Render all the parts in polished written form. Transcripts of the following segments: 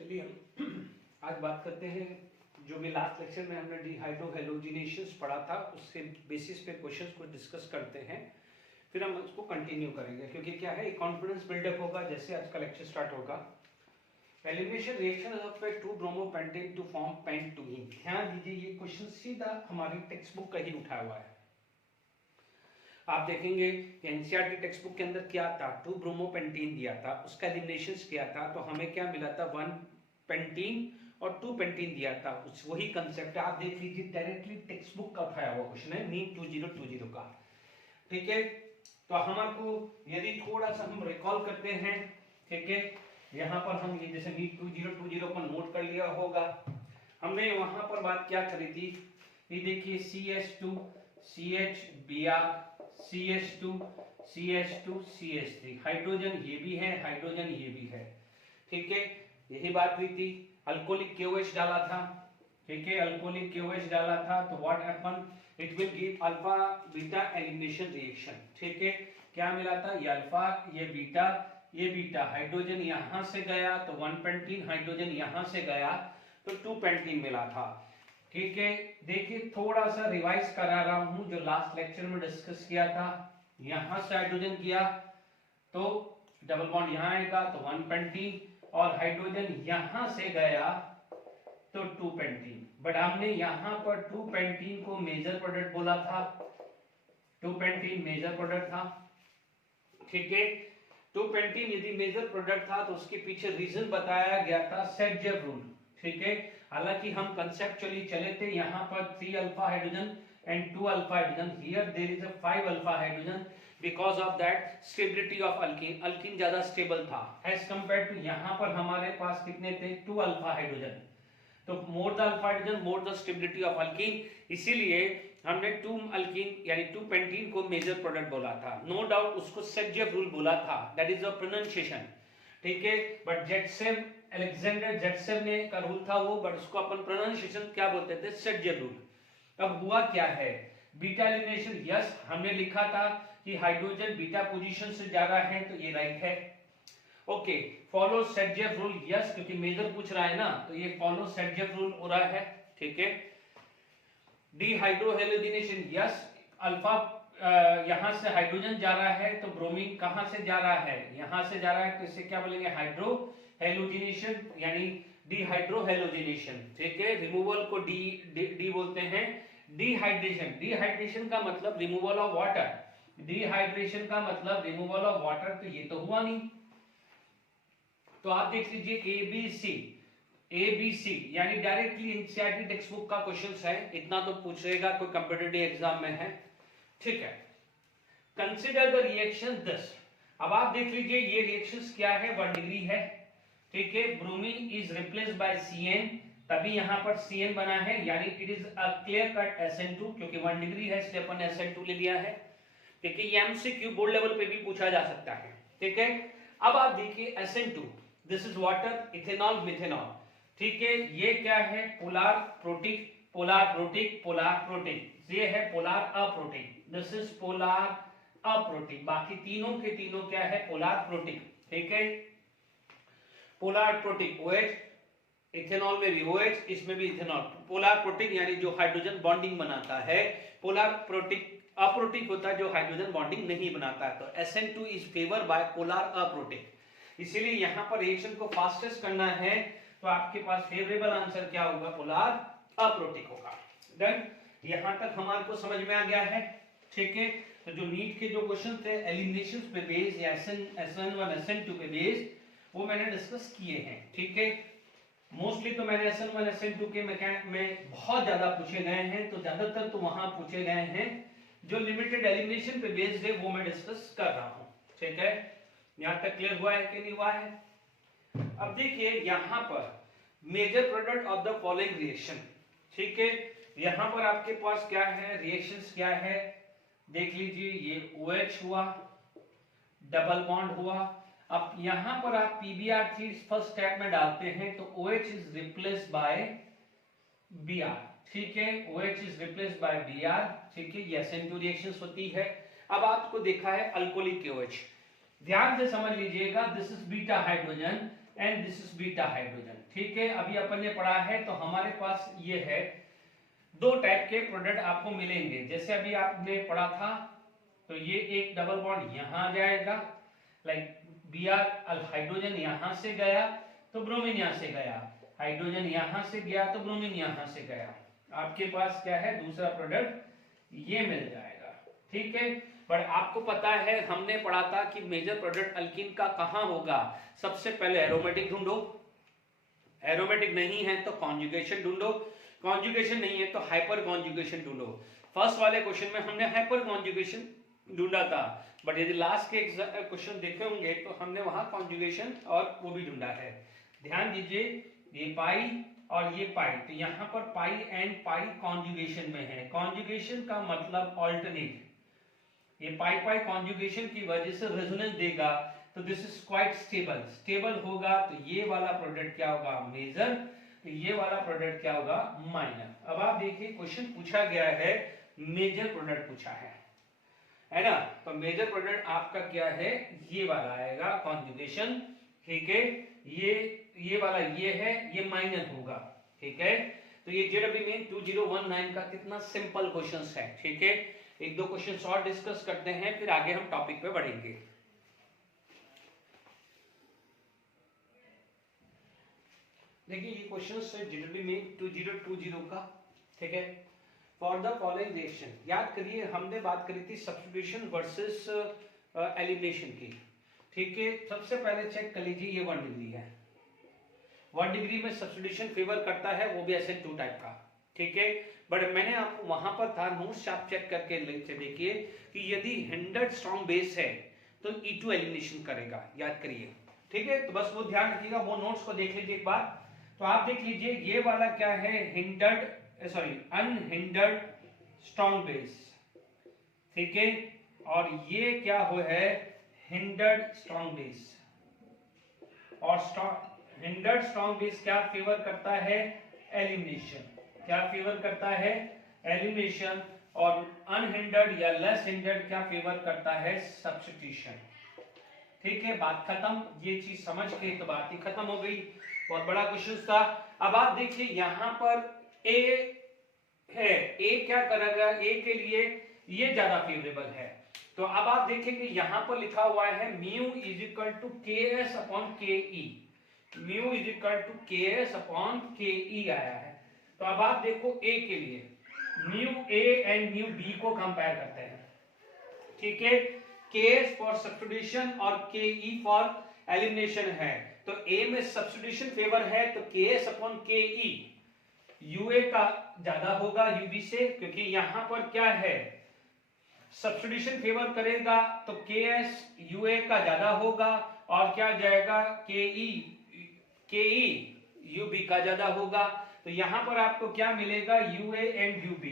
चलिए हम आज बात करते हैं जो भी लास्ट लेक्चर में हमने डिहाइड्रो हैलोजिनेशंस पढ़ा था उससे बेसिस पे क्वेश्चंस को डिस्कस करते हैं, फिर हम उसको कंटिन्यू करेंगे क्योंकि क्या है कॉन्फिडेंस बिल्डअप होगा जैसे आज का लेक्चर स्टार्ट होगा। Elimination reaction of 2 bromopentane to form pentene. ध्यान दीजिए ये क्वेश्चन सीधा हमारी टेक्स्ट बुक का ही उठाया हुआ है। आप देखेंगे एनसीईआरटी टेक्स्ट बुक के अंदर क्या था, 2 ब्रोमोपेंटीन दिया था, उसका एलिमिनेशंस किया था तो हमें क्या मिला था 1 पेंटीन और 2 पेंटीन दिया था। वही कंसेप्ट है, आप देख लीजिए डायरेक्टली टेक्स्ट बुक का उठाया हुआ क्वेश्चन है नीट 2020 का। ठीक है, तो हमको यदि थोड़ा सा हम रिकॉल करते हैं, ठीक है, यहाँ पर हम ये जैसे नीट 2020 पर नोट कर लिया होगा, हमने वहां पर बात क्या करी थी, ये देखिए CH2 CHBr CH2 CH2 CH3, hydrogen ये भी है, हाइड्रोजन ये भी है। ठीक है, यही बात हुई थी। अल्कोहलिक KOH डाला था, ठीक है, अल्कोहलिक KOH डाला था तो what happen, it will give alpha beta elimination reaction. ठीक है, क्या मिला था, ये अल्फा ये बीटा, हाइड्रोजन यहां से गया तो 1 पेंटीन, हाइड्रोजन यहां से गया तो 2 पेंटीन मिला था। ठीक है, देखिए थोड़ा सा रिवाइज करा रहा हूं जो लास्ट लेक्चर में डिस्कस किया था। यहां से हाइड्रोजन किया तो डबल बॉन्ड यहां आएगा तो 1 पेंटीन, और हाइड्रोजन यहां से गया तो 2 पेंटीन। बट हमने यहां पर 2 पेंटीन को मेजर प्रोडक्ट बोला था, 2 पेंटीन मेजर प्रोडक्ट था। ठीक है, 2 पेंटीन यदि मेजर प्रोडक्ट था तो उसके पीछे रीजन बताया गया था सेट-जेव रूल। ठीक है, हालांकि हम कंसेप्चुअली चले थे यहाँ पर 3 alpha hydrogen and 2 alpha hydrogen, here there is a 5 alpha hydrogen because of that stability of alkene, alkene ज्यादा स्टेबल था एज कंपेयर टू यहाँ पर हमारे पास कितने थे 2 अल्फा हाइड्रोजन, तो more the alpha hydrogen more the stability of alkyne, इसीलिए हमने 2 अल्कीन यानी 2 पेंटीन को मेजर प्रोडक्ट बोला था। नो डाउट उसको सेट-जेव रूल बोला था, दैट इज अ प्रोनाउंसिएशन। ठीक है, बट जेटसेव अलेक्जेंडर जेटसेव ने का रूल था वो, बट उसको अपन प्रोनाउंसिएशन क्या बोलते थे, सेट-जेव रूल। अब हुआ क्या है, बीटा एलिमिनेशन, यस हमने लिखा था कि हाइड्रोजन बीटा पोजीशन से जा रहा है तो ये राइट है। ओके, फॉलो सेट-जेव रूल, यस क्योंकि मेजर पूछ रहा है ना तो ये फॉलो सेट-जेव रूल हो रहा है। ठीक है, डिहाइड्रोहेलोजिनेशन, यस अल्फा यहां से हाइड्रोजन जा रहा है तो ब्रोमीन कहां से जा रहा है, यहां से जा रहा है तो इसे क्या बोलेंगे हाइड्रोहेलोजिनेशन यानी डिहाइड्रोहेलोजिनेशन। ठीक है, रिमूवल को डी बोलते हैं। डिहाइड्रेशन, डिहाइड्रेशन का मतलब रिमूवल ऑफ वाटर, डिहाइड्रेशन का मतलब रिमूवल ऑफ वाटर, तो ये तो हुआ नहीं। तो आप देख लीजिए ABC यानी डायरेक्टली एनसीईआरटी टेक्स्ट बुक का क्वेश्चन है, इतना तो पूछेगा कोई कॉम्पिटिटिव एग्जाम में है। ठीक है, कंसिडर द रिएक्शन दिस। अब आप देख लीजिए ये रिएक्शंस क्या है, 1 डिग्री है। ठीक है, bromine is replaced by CN, तभी यहां पर CN बना है, यानी it is a clear cut SN2 क्योंकि 1 डिग्री है इसलिए अपन SN2 ले लिया है। ठीक है, ये MCQ बोर्ड लेवल पे भी पूछा जा सकता है। ठीक है, अब आप देखिए SN2, this is water, ethanol, methanol. ठीक है, ये क्या है, polar protic, polar protic, polar protic, ये है polar aprotic, this is polar aprotic, बाकी तीनों के तीनों क्या है, पोलार प्रोटिक। ठीक है, पोलार प्रोटिक OH, इथेनॉल में भी OH, इसमें भी इथेनॉल, पोलार प्रोटिक यानी जो हाइड्रोजन बॉन्डिंग बनाता है, पोलार प्रोटिक अप्रोटिक होता है जो हाइड्रोजन बॉन्डिंग नहीं बनाता है। तो SN2 is favour bye polar aprotic, इसीलिए यहां पर रिएक्शन को फास्टेस्ट करना है तो आपके पास फेवरेबल आंसर क्या होगा, पोलार अप्रोटिक होगा। डन, यहां तक हमारे को समझ में आ गया है। ठीक है, तो जो नीट के जो क्वेश्चन थे एलिमिनेशंस पे बेस या SN1 SN2 पे बेस, वो मैंने डिस्कस किए हैं। ठीक है, मोस्टली तो मैंने SN1 SN2 के में बहुत ज्यादा पूछे गए हैं, तो ज्यादातर तो वहां पूछे गए हैं, जो लिमिटेड एलिमिनेशन पे बेस्ड है वो मैं डिस्कस कर रहा हूं। ठीक है, यहां तक क्लियर हुआ है कि नहीं हुआ है। अब देखिए यहां पर major product of the following reaction. ठीक है, यहां पर आपके पास क्या है, रिएक्शंस क्या है, देख लीजिए ये OH हुआ, डबल बॉन्ड हुआ। अब यहां पर आप PBr3 फर्स्ट स्टेप में डालते हैं तो OH is replaced by Br। ठीक है, OH is replaced by Br। ठीक है, ये SN2 रिएक्शंस होती है। अब आपको देखा है अल्कोहलिक KOH, ध्यान से समझ लीजिएगा, this is beta hydrogen, and this is beta hydrogen. ठीक है, अभी अपन ने पढ़ा है तो हमारे पास ये है दो टाइप के प्रोडक्ट आपको मिलेंगे। जैसे अभी आपने पढ़ा था तो ये एक डबल बॉन्ड यहां आ जाएगा, लाइक Br हाइड्रोजन यहां से गया तो ब्रोमीन यहां से गया, हाइड्रोजन यहां से गया तो ब्रोमीन यहां से गया। आपके पास क्या है, दूसरा प्रोडक्ट ये मिल जाएगा। ठीक है, पर आपको पता है हमने पढ़ा था कि मेजर प्रोडक्ट अल्कीन का कहां होगा, सबसे पहले एरोमेटिक ढूंढो, एरोमेटिक नहीं है तो कॉन्जुगेशन ढूंढो, कॉन्जुगेशन नहीं है तो हाइपर कॉन्जुगेशन ढूंढो। फर्स्ट वाले क्वेश्चन में हमने हाइपर कॉन्जुगेशन ढूंढा था, बट यदि लास्ट के क्वेश्चन देखे होंगे तो हमने वहां कॉन्जुगेशन और वो भी ढूंढा है। ध्यान दीजिए, ये पाई और ये पाई, तो यहाँ पर पाई एंड पाई कॉन्जुगेशन में है। कॉन्जुगेशन का मतलब ऑल्टरनेट, ये पाई पाई कॉन्जुगेशन की वजह से रेजोनेंस देगा, तो this is quite stable, stable होगा तो ये वाला प्रोडक्ट क्या होगा, मेजर, तो ये वाला प्रोडक्ट क्या होगा, माइनर। अब आप देखिए क्वेश्चन पूछा गया है, मेजर प्रोडक्ट पूछा है ना, तो मेजर प्रोडक्ट आपका क्या है, ये वाला आएगा कॉन्जुगेशन। ठीक है, ये वाला ये है, ये माइनर होगा। ठीक है, तो ये जेडब्ल्यू में 2019 का कितना सिंपल क्वेश्चंस है। ठीक है, एक दो क्वेश्चंस और डिस्कस करते हैं, फिर आगे हम टॉपिक पे बढ़ेंगे। देखिए ये क्वेश्चंस है जेडब्ल्यू में 2020 का। ठीक है, फॉर द फॉलोइंग रिएक्शन, याद करिए हमने बात करी थी सब्स्टिट्यूशन वर्सेस एलिमिनेशन की। ठीक है, सबसे पहले चेक कर लीजिए, ये 1 डिग्री है, 1 डिग्री में सब्स्टिट्यूशन फेवर करता है, वो भी SN2 टाइप का। ठीक है, बट मैंने आपको वहां पर था नोट्स आप चेक करके देखिए कि यदि 100 स्ट्रॉन्ग बेस है तो E2 एलिमिनेशन करेगा, याद करिए। ठीक है, तो बस वो ध्यान रखिएगा, वो नोट्स को देख लीजिए एक बार। तो आप देख लीजिए ये वाला क्या है, अनहिंडर्ड स्ट्रॉन्ग बेस। ठीक है, और ये क्या हो है, हिंडर्ड स्ट्रॉन्ग बेस। और हिंडर्ड स्ट्रॉन्ग बेस क्या फेवर करता है, एलिमिनेशन। क्या फेवर करता है, एलिमिनेशन। और अनहिंडर्ड या लेस हिंडर्ड क्या फेवर करता है, सब्स्टिट्यूशन। ठीक है, बात खत्म, ये चीज समझ के तो बात ही खत्म हो गई। बहुत बड़ा क्वेश्चन था। अब आप देखिए यहाँ पर ए है, ए क्या करेगा, ए के लिए ये ज्यादा फेवरेबल है। तो अब आप देखेंगे यहाँ पर लिखा हुआ है mu is equal to KS upon KE, mu is equal to KS upon KE आया है। तो अब आप देखो ए के लिए mu A and mu B को कंपेयर करते हैं। ठीक है, KS फॉर सब्स्टिट्यूशन और KE फॉर एलिमिनेशन है। तो ए में सब्स्टिट्यूशन फेवर है तो KS अपॉन KE UA का ज्यादा होगा UB से, क्योंकि यहां पर क्या है, सब्स्टिट्यूशन फेवर करेगा तो KS UA का ज्यादा होगा, और क्या जाएगा, KE UB का ज्यादा होगा। तो यहां पर आपको क्या मिलेगा, UA एंड UB।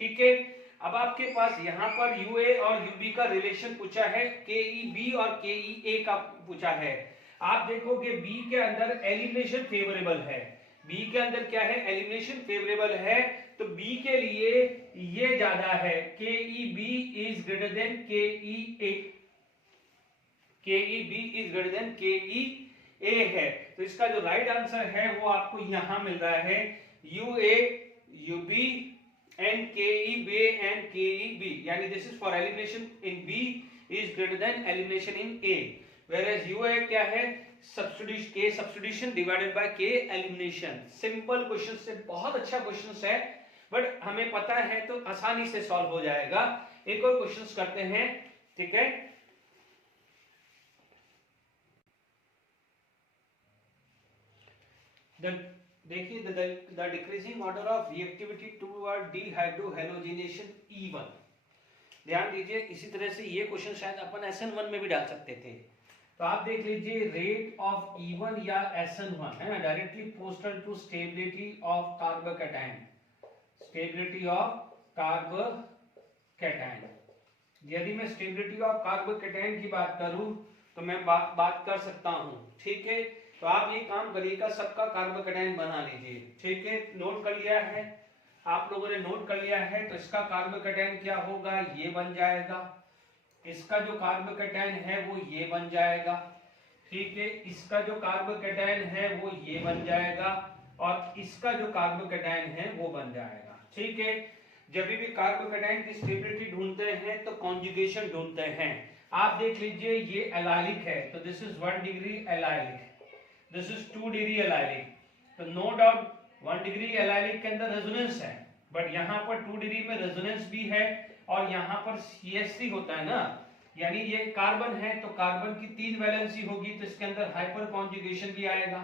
ठीक है, अब आपके पास यहां पर UA और UB का रिलेशन पूछा है, KEB और KEA का पूछा है। आप देखोगे बी के अंदर एलिमिनेशन फेवरेबल है, बी के अंदर क्या है, एलिमिनेशन फेवरेबल है, तो बी के लिए ये ज्यादा है, KEB is greater than KEA, KEB is greater than KEA है। तो इसका जो राइट आंसर है वो आपको यहां मिल रहा है, UA UB and KEB and KEB, यानी this is for elimination in B is greater than elimination in A, whereas UA क्या है, substitution, K substitution divided by K elimination. Simple question से, बहुत अच्छा क्वेश्चन है, बट हमें पता है तो आसानी से सॉल्व हो जाएगा। एक और क्वेश्चन करते हैं। ठीक है, देखिए the decreasing order of reactivity toward dehydrohalogenation E1। ध्यान दीजिए, इसी तरह से ये क्वेश्चन शायद अपन SN1 में भी डाल सकते थे। तो आप देख लीजिए रेट ऑफ E1 या SN1 है ना, डायरेक्टली पोस्टल to stability of carbocation, stability of carbocation. यदि मैं स्टेबिलिटी ऑफ कार्बोकैटायन की बात करूं तो मैं बात कर सकता हूं। ठीक है, तो आप ये काम करिएगा, सबका कार्बोकैटायन बना लीजिए। ठीक है, नोट कर लिया है आप लोगों ने, नोट कर लिया है। तो इसका कार्बोकैटायन क्या होगा, ये बन जाएगा, इसका जो कार्बोकैटायन है वो ये बन जाएगा। ठीक है, इसका जो कार्बोकैटायन है वो ये बन जाएगा और इसका जो कार्बोकैटायन है वो बन जाएगा। ठीक है, जब भी कार्बोकैटायन की स्टेबिलिटी ढूंढते हैं तो कॉन्जुगेशन ढूंढते हैं। आप देख लीजिए ये एलाइलिक है तो this is 1 degree allylic, this is 2 degree allylic, तो नो डाउट 1 डिग्री एलाइलिक के अंदर रेजोनेंस है, बट यहाँ पर 2 डिग्री में रेजोनेंस भी है और यहाँ पर CH3 होता है ना, यानी ये कार्बन है तो कार्बन की 3 वैलेंसी होगी तो इसके अंदर हाइपर कॉन्जुगेशन भी आएगा।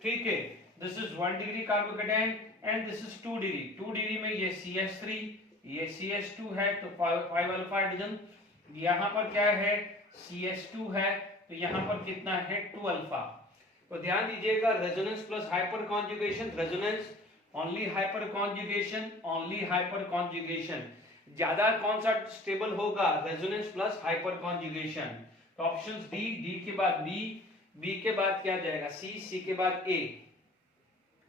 ठीक है, this is 1 degree carbocation and this is 2 degree, 2 degree में ये CH3 ये CH2 है तो 5 अल्फा हाइड्रोजन, यहाँ पर क्या है CH2 है तो यहाँ पर कितना है 2 अल्फा। तो ध्यान दीजिएगा resonance plus hyper conjugation, resonance only hyper conjugation, only hyper conjugation, ज्यादा कौन सा स्टेबल होगा रेजोनेंस प्लस हाइपर कॉन्जुगेशन। तो ऑप्शंस डी के बाद बी के बाद क्या जाएगा सी के बाद ए,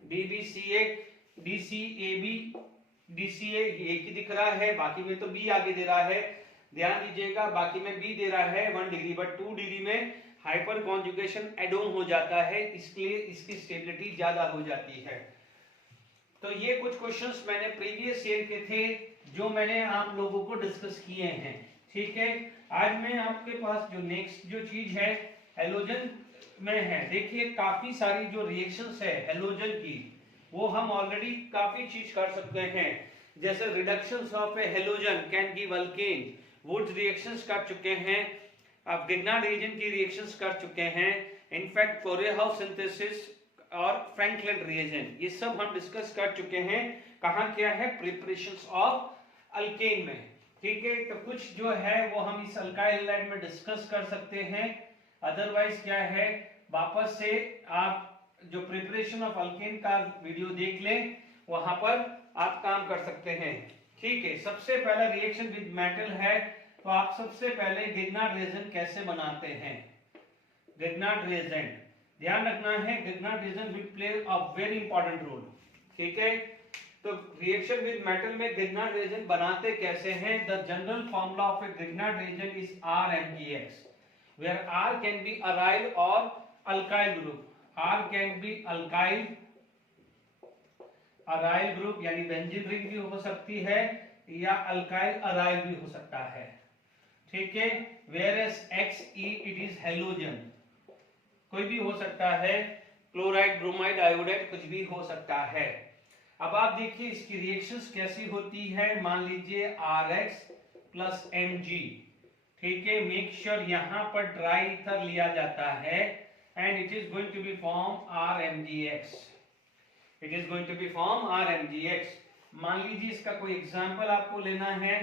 DBCA DCAB DCA एक ही दिख रहा है, बाकी में तो बी आगे दे रहा है। ध्यान दीजिएगा बाकी में बी दे रहा है 1 डिग्री, बट 2 डिग्री में हाइपर कॉन्जुगेशन एड ऑन हो जाता है, इसलिए इसकी स्टेबिलिटी ज्यादा हो जाती है। तो ये कुछ क्वेश्चंस मैंने प्रीवियस ईयर के थे जो मैंने आप लोगों को डिस्कस किए हैं। ठीक है, आज मैं आपके पास जो नेक्स्ट जो चीज है हेलोजन में है, देखिए काफी सारी जो रिएक्शंस है हेलोजन की वो हम ऑलरेडी काफी चीज कर सकते हैं, जैसे reductions of a halogen can give alkane, Wurtz reactions कर चुके हैं, आप गिग्नार्ड रीजन की रिएक्शंस कर चुके हैं, इनफैक्ट फोरेहाउस सिंथेसिस और फ्रैंकलिन रिएजेंट ये सब हम डिस्कस कर चुके हैं। कहाँ क्या है प्रिपरेशंस ऑफ अल्केन में। ठीक है, तो कुछ जो है वो हम इस अल्काइल हैलाइड में डिस्कस कर सकते हैं, अदरवाइज क्या है वापस से आप जो प्रिपरेशन ऑफ अल्केन का वीडियो देख लें, वहां पर आप काम कर सकते हैं। ठीक है, सबसे पहला रिएक्शन विद मेटल है तो आप सबसे पहले गिग्नार्ड रिएजेंट कैसे बनाते हैं। गिग्नार्ड रिएजेंट ध्यान रखना है, Grignard reagent will play a very important role. ठीक है, तो रिएक्शन विद मेटल में गिग्नार्ड रिएजेंट बनाते कैसे हैं। The general formula of a Grignard reagent is RMgX where R can be aryl or alkyl group, R can be alkyl aryl group यानी benzene ring भी हो सकती है या अल्काइल अराइल भी हो सकता है। ठीक है, whereas Xe it is halogen, कोई भी हो सकता है, क्लोराइड ब्रोमाइड आयोडाइड कुछ भी हो सकता है। अब आप देखिए इसकी रिएक्शंस कैसी होती है, मान लीजिए RX प्लस Mg। ठीक है, मेक श्योर यहाँ पर ड्राई ईथर लिया जाता है and it is going to be form RMgX, it is going to be form RMgX। मान लीजिए इसका कोई एग्जांपल आपको लेना है,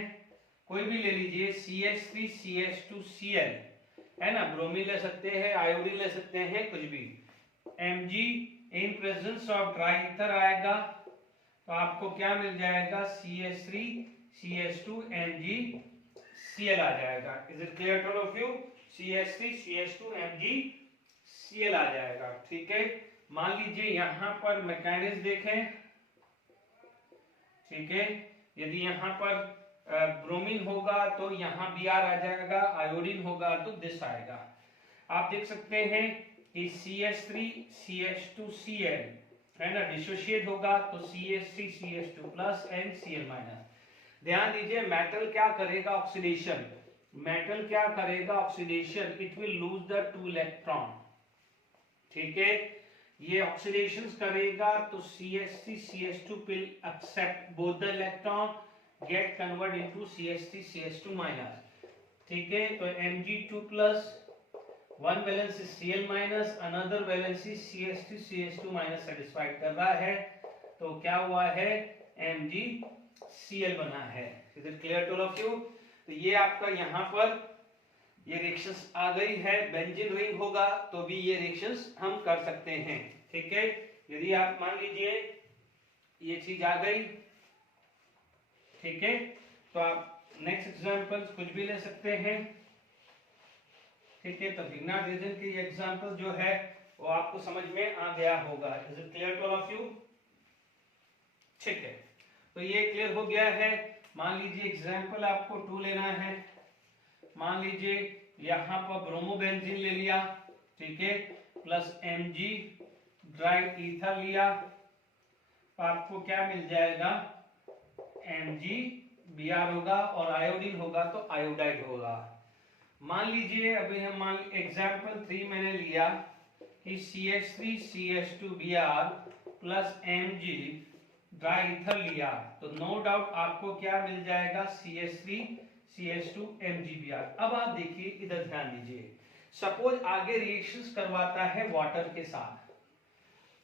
कोई भी ले लीजिए CH3 CH2Cl है ना, ब्रोमीन ले सकते हैं, आयोडीन ले सकते हैं, कुछ भी। Mg in presence of dry ether आएगा तो आपको क्या मिल जाएगा CH3 CH2 MgCl आ जाएगा। Is it clear to all of you, CH3 CH2 MgCl आ जाएगा। ठीक है, मान लीजिए यहाँ पर मैकेनिज्म देखें। ठीक है, यदि यहाँ पर ब्रोमीन होगा तो यहाँ Br आ जाएगा, आयोडीन होगा तो दिस आएगा। आप देख सकते हैं कि CH3 CH2Cl है ना, डिसोशिएट होगा तो CH3 CH2 plus and Cl minus. ध्यान दीजिए मेटल क्या करेगा ऑक्सीडेशन, मेटल क्या करेगा oxidation, it will lose the 2 electron. ठीक है, ये ऑक्सीडेशन करेगा तो CH3 CH2 will accept both the electron, get convert into CH3 CH2 minus। ठीक है, तो Mg2 plus one valence is Cl minus, another valence is CH3 CH2 minus satisfied कर रहा है, तो क्या हुआ है MgCl बना है। Is it clear to all of you? तो ये आपका यहाँ पर ये रिएक्शंस आ गई है, बेंजीन रिंग होगा तो भी ये रिएक्शंस हम कर सकते हैं। ठीक है, यदि आप मान लीजिए ये चीज आ गई, ठीक है, तो आप नेक्स्ट एग्जांपल कुछ भी ले सकते हैं। ठीक है, तो गिग्नार्ड रीजन की एग्जांपल जो है वो आपको समझ में आ गया होगा। Is it clear to all of you? ठीक है, तो ये क्लियर हो गया है। मान लीजिए एग्जांपल आपको 2 लेना है, मान लीजिए यहाँ पर ब्रोमोबेंजीन ले लिया, ठीक है, प्लस Mg ड्राई ईथर लिया तो आपको क्या मिल जाएगा, MgBr होगा, और आयोडीन होगा तो आयोडाइड होगा। मान लीजिए अभी हम एग्जाम्पल 3 मैंने लिया कि CH3CH2Br plus Mg dry ether लिया, तो नो डाउट आपको क्या मिल जाएगा, CH3CH2MgBr। अब आप देखिए इधर ध्यान दीजिए, सपोज आगे रिएक्शंस करवाता है वाटर के साथ,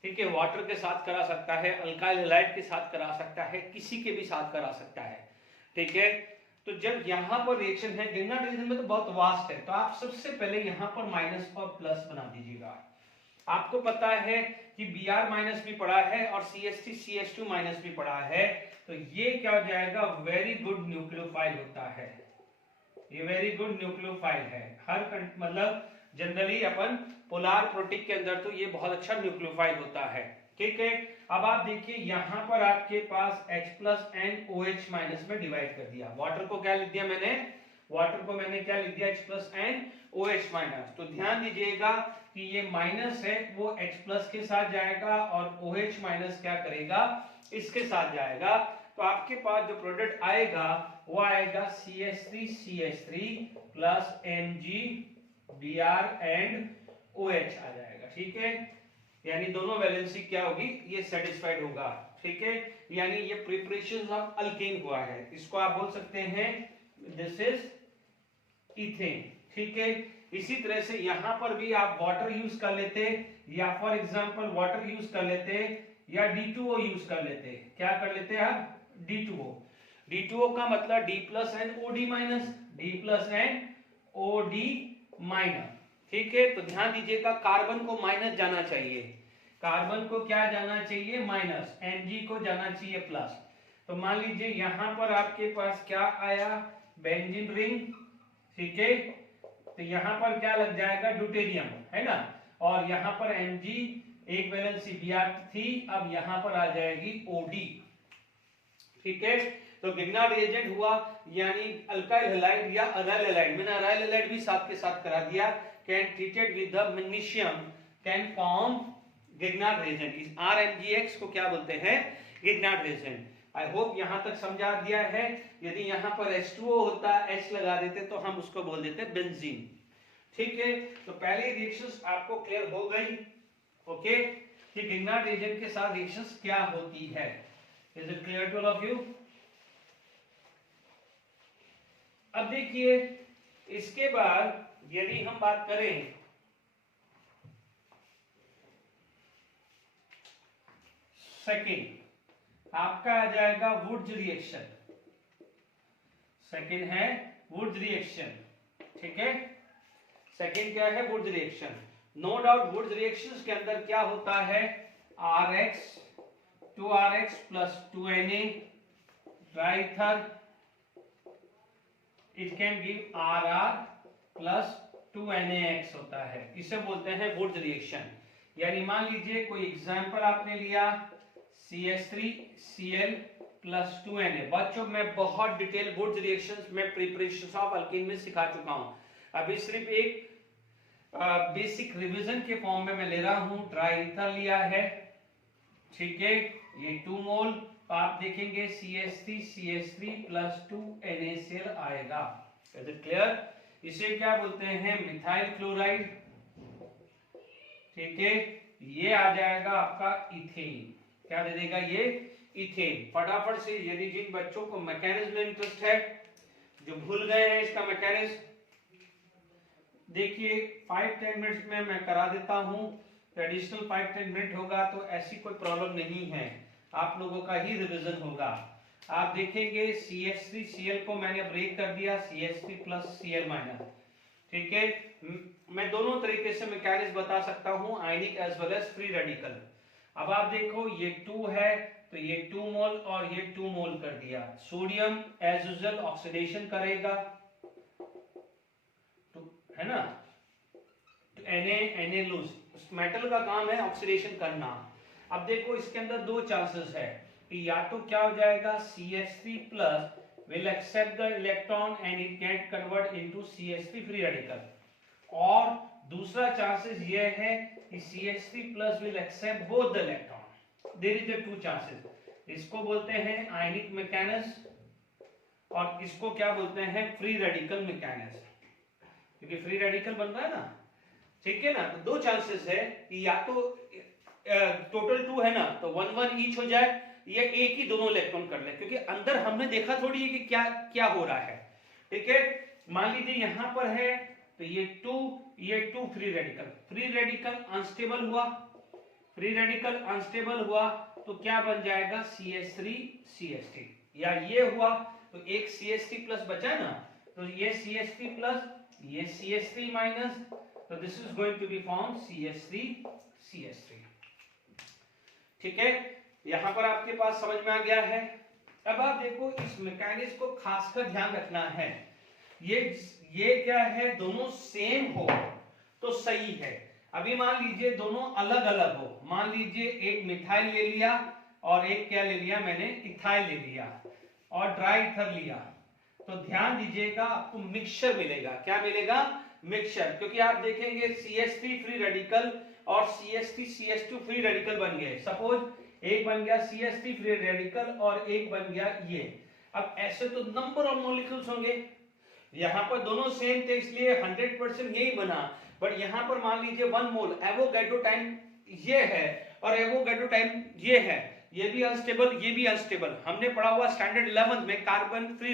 ठीक है, वाटर के साथ करा सकता है, अल्काइल हैलाइड के साथ करा सकता है, किसी के भी साथ करा सकता है, ठीक है। तो जब यहाँ पर रिएक्शन है, गिरनाट रीजन में तो बहुत वास्ट है, तो आप सबसे पहले यहाँ पर माइनस और प्लस बना दीजिएगा। आपको पता है कि Br माइनस भी पड़ा है और CH3CH2 माइनस भी पड़ा है, तो ये क्या हो जाएगा, वेरी गुड न्यूक्लियोफाइल होता है, ये वेरी गुड न्यूक्लियोफाइल है। हर मतलब जनरली अपन पोलर प्रोटिक के अंदर तो ये बहुत अच्छा न्यूक्लियोफाइल होता है, ठीक है। अब आप देखिए यहाँ पर आपके पास H plus and OH minus में डिवाइड कर दिया, वाटर को क्या लिख दिया मैंने, वाटर को मैंने क्या लिख दिया, H plus and OH minus. तो ध्यान दीजिएगा कि ये माइनस है वो H प्लस के साथ जाएगा और OH माइनस क्या करेगा, इसके साथ जाएगा। तो आपके पास जो प्रोडक्ट आएगा वो आएगा CH3CH3 plus MgBr and OH आ जाएगा, ठीक है। यानी दोनों वैलेंसी क्या होगी, ये सेटिस्फाइड होगा, ठीक है। यानी ये प्रिपरेशन ऑफ अल्केन हुआ है, इसको आप बोल सकते हैं दिस इज इथेन, ठीक है। इसी तरह से यहां पर भी आप वाटर यूज कर लेते, या फॉर एग्जांपल वाटर यूज कर लेते, या D2O यूज कर लेते। क्या कर लेते हैं आप, D2O। D2O का मतलब D plus and OD minus, D plus and OD minus, ठीक है। तो ध्यान दीजिएगा कार्बन को माइनस जाना चाहिए, कार्बन को क्या जाना चाहिए, माइनस, Mg को जाना चाहिए प्लस। तो मान लीजिए यहां पर आपके पास क्या आया, बेंजीन रिंग, ठीक है। तो यहां पर क्या लग जाएगा, ड्यूटेरियम, है ना, और यहां पर Mg एक वैलेंसी Br थी, अब यहां पर आ जाएगी OD, ठीक है। तो गिग्नार्ड रिएजेंट हुआ, यानी अल्काइल हैलाइड या अराइल हैलाइड, मैंने अराइल हैलाइड भी साथ के साथ करा दिया, can treated with the magnesium can form Grignard reagent. इस RMgX को क्या बोलते हैं, गिग्नार्ड रिएजेंट। आई होप यहां तक समझा दिया है। यदि यहां पर H2O होता, H लगा देते तो हम उसको बोल देते बेंजीन, ठीक है। तो पहले रिएक्शंस आपको क्लियर हो गई, ओके, कि गिग्नार्ड रिएजेंट के साथ रिएक्शंस क्या होती है। Is it clear to all of you. अब देखिए इसके बाद यदि हम बात करें सेकेंड, आपका आ जाएगा वुड्स रिएक्शन। सेकेंड है वुड्स रिएक्शन, ठीक है। सेकेंड क्या है, Wurtz reaction. No doubt Wurtz reactions के अंदर क्या होता है, RX 2RX plus 2Na dry ether, it can give RR plus 2NaX होता है, इसे बोलते हैं वुड्स रिएक्शन। यानी मान लीजिए कोई एग्जांपल आपने लिया CH3Cl प्लस 2Na। बच्चों मैं बहुत डिटेल वुड्स रिएक्शंस में प्रिपरेशन ऑफ अल्कीन में सिखा चुका हूं, अभी सिर्फ एक बेसिक रिवीजन के फॉर्म में मैं ले रहा हूं। ड्राई ईथर लिया है, ठीक है, ये 2 मोल, तो आप देखेंगे CH3CH3 प्लस 2NaCl आएगा। Is it clear. इसे क्या बोलते हैं, मिथाइल क्लोराइड, ठीक है। ये आ जाएगा आपका इथेन, क्या दे देगा ये, इथेन। फटाफट से यदि जिन बच्चों को मैकेनिज्म में इंटरेस्ट है, जो भूल गए हैं इसका मैकेनिज्म, देखिए 5-10 मिनट्स में मैं करा देता हूं। एडिशनल 5-10 मिनट होगा तो ऐसी कोई प्रॉब्लम नहीं है, आप लोगों का ही रिवीजन होगा। आप देखेंगे CH3Cl को मैंने ब्रेक कर दिया, CH3 प्लस Cl माइनस, ठीक है। मैं दोनों तरीके से मैकेनिज्म बता सकता हूं, ionic as well as free radical. अब आप देखो ये 2 है तो ये 2 मोल और ये 2 मोल कर दिया। सोडियम एज यूजुअल ऑक्सीडेशन करेगा, तो है ना, तो Na लूज, मेटल का काम है ऑक्सीडेशन करना। अब देखो इसके अंदर 2 चांसेस है कि या तो क्या हो जाएगा CH3 plus will accept the electron and it get convert into CH3 free radical, और दूसरा चांसेस ये है कि CH3 plus will accept both the electron. There is the two chances. इसको बोलते हैं आयनिक मैकेनिज्म और इसको क्या बोलते हैं, फ्री रेडिकल मैकेनिज्म, क्योंकि फ्री रेडिकल बन रहा है ना, ठीक है ना। तो दो चांसेस है कि या तो टोटल 2 है ना, तो 1 ईच हो जाए, या एक ही दोनों इलेक्ट्रॉन कर ले, क्योंकि अंदर हमने देखा थोड़ी है कि क्या क्या हो रहा है, ठीक है। मान लीजिए यहां पर है तो ये 2 फ्री रेडिकल अनस्टेबल हुआ, फ्री रेडिकल अनस्टेबल हुआ तो क्या बन जाएगा, CH3 CH3, या ये हुआ तो एक CH3 प्लस बचा ना, तो ये CH3 प्लस ये CH3 माइनस, तो this is going to be form CH3 CH3, ठीक है। यहां पर आपके पास समझ में आ गया है। अब आप देखो इस मैकेनिज्म को खासकर ध्यान रखना है, ये क्या है, दोनों सेम हो तो सही है। अभी मान लीजिए दोनों अलग अलग हो, मान लीजिए एक मिथाइल ले लिया और एक क्या ले लिया मैंने, इथाइल ले लिया और ड्राई ईथर लिया, तो ध्यान दीजिएगा आपको मिक्सचर मिलेगा। क्या मिलेगा, मिक्सचर, क्योंकि आप देखेंगे CH3 फ्री रेडिकल और CH3 CH2 फ्री रेडिकल बन गए। सपोज एक बन गया CH3 फ्री रेडिकल और एक बन गया ये। अब ऐसे तो नंबर ऑफ मॉलिक्यूल्स होंगे, यहां पर दोनों सेम थे इसलिए 100% यही बना, बट यहां पर मान लीजिए 1 मोल एवोगाड्रो टाइम ये है और एवोगाड्रो टाइम ये है, ये भी अनस्टेबल ये भी अनस्टेबल। हमने पढ़ा हुआ स्टैंडर्ड 11 में carbon free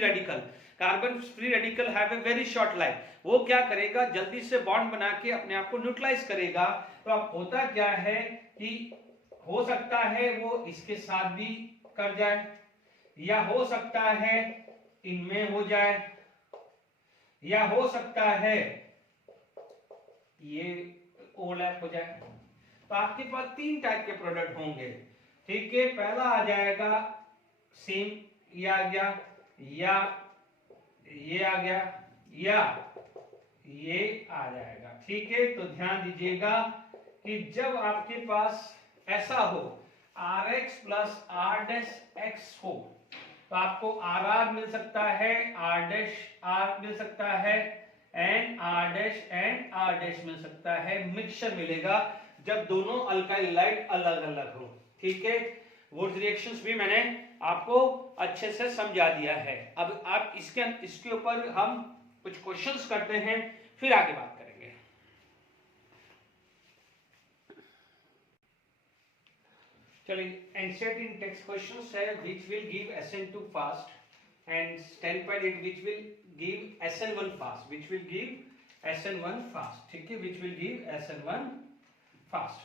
radical have a very short life, वो क्या करेगा, जल्दी से बॉन्ड बना के अपने आप को न्यूट्रलाइज करेगा। तो अब होता क्या है कि हो सकता है वो इसके साथ भी कर जाए, या हो सकता है इनमें हो जाए, या हो सकता है ये ओवरलैप हो जाए। तो आपके पास 3 टाइप के प्रोडक्ट होंगे, ठीक है। पहला आ जाएगा सेम, ये आ गया, या ये आ गया, या ये आ जाएगा, ठीक है। तो ध्यान दीजिएगा कि जब आपके पास ऐसा हो Rx प्लस R' हो तो आपको RR मिल सकता है, R' मिल सकता है, एंड R' मिल सकता है। मिक्सचर मिलेगा जब दोनों अल्काइलाइड अलग अलग हो, ठीक है। वो रिएक्शंस भी मैंने आपको अच्छे से समझा दिया है। अब आप इसके ऊपर हम कुछ क्वेश्चंस करते हैं, फिर आगे बात करेंगे। चलिए, एंसर इन टेक्स्ट क्वेश्चंस है which will give SN2 fast and standpoint it which will give SN1 fast, which will give SN1 fast, ठीक है, which will give SN1 fast।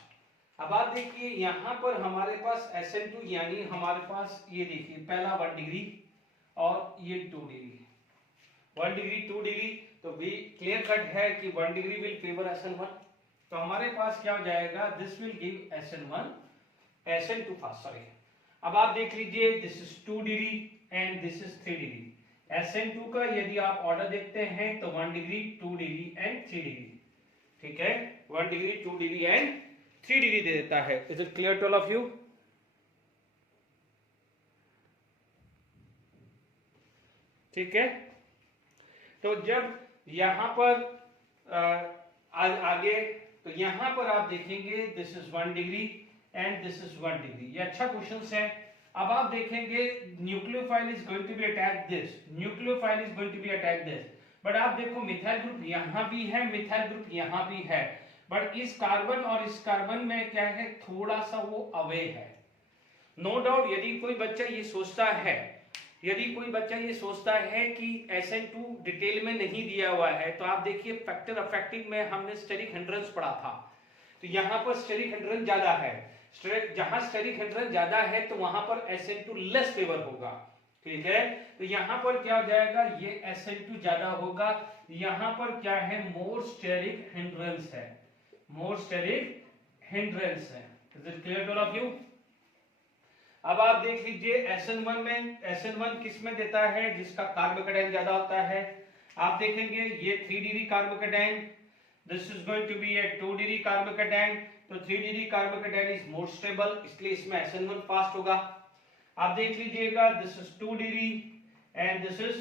अब आप देखिए यहां पर हमारे पास SN2 यानी हमारे पास ये देखिए पहला 1 डिग्री और ये 2 डिग्री, 1 डिग्री 2 डिग्री, तो भी क्लियर कट है कि 1 डिग्री विल फेवर SN1, तो हमारे पास क्या हो जाएगा, this will give SN2 fast, sorry. अब आप देख लीजिए this is 2 degree and this is 3 degree. SN2 का यदि आप ऑर्डर देखते हैं तो 1 डिग्री 2 डिग्री एंड 3 डिग्री, ठीक है, 1 डिग्री 2 डिग्री एंड 3 डिग्री दे देता है। Is it clear to all of you? ठीक है, तो जब यहां पर आगे तो यहां पर आप देखेंगे this is 1 degree and this is 1 degree, ये अच्छा क्वेश्चन है। अब आप देखेंगे nucleophile is going to be attack this, nucleophile is going to be attack this, but आप देखो मिथाइल ग्रुप यहां भी है, मिथाइल ग्रुप यहां भी है, बट इस कार्बन और इस कार्बन में क्या है, थोड़ा सा वो अवे है। नो डाउट यदि कोई बच्चा ये सोचता है कि SN2 डिटेल में नहीं दिया हुआ है, तो आप देखिए फैक्टर अफेक्टिंग में हमने स्टेरिक हिंड्रेंस पढ़ा था, तो यहाँ पर स्टेरिक हिंड्रेंस ज्यादा है, जहां स्टेरिक हिंड्रेंस ज्यादा है तो वहां पर SN2 लेस फेवर होगा, ठीक है। तो यहाँ पर क्या हो जाएगा, ये SN2 ज्यादा होगा, यहाँ पर क्या है, मोर स्टेरिक हिंड्रेंस है, मोर स्टेरिक हिंड्रेंस है। Is it clear to all of you? अब आप देख लीजिए SN1 में, SN1 किस में देता है, जिसका कार्बोकेटाइन ज्यादा होता है। आप देखेंगे ये 3 degree carbocation, this is going to be a 2 degree carbocation, तो 3 degree carbocation is more stable, इसलिए इसमें SN1 फास्ट होगा। आप देख लीजिएगा this is 2 degree and this is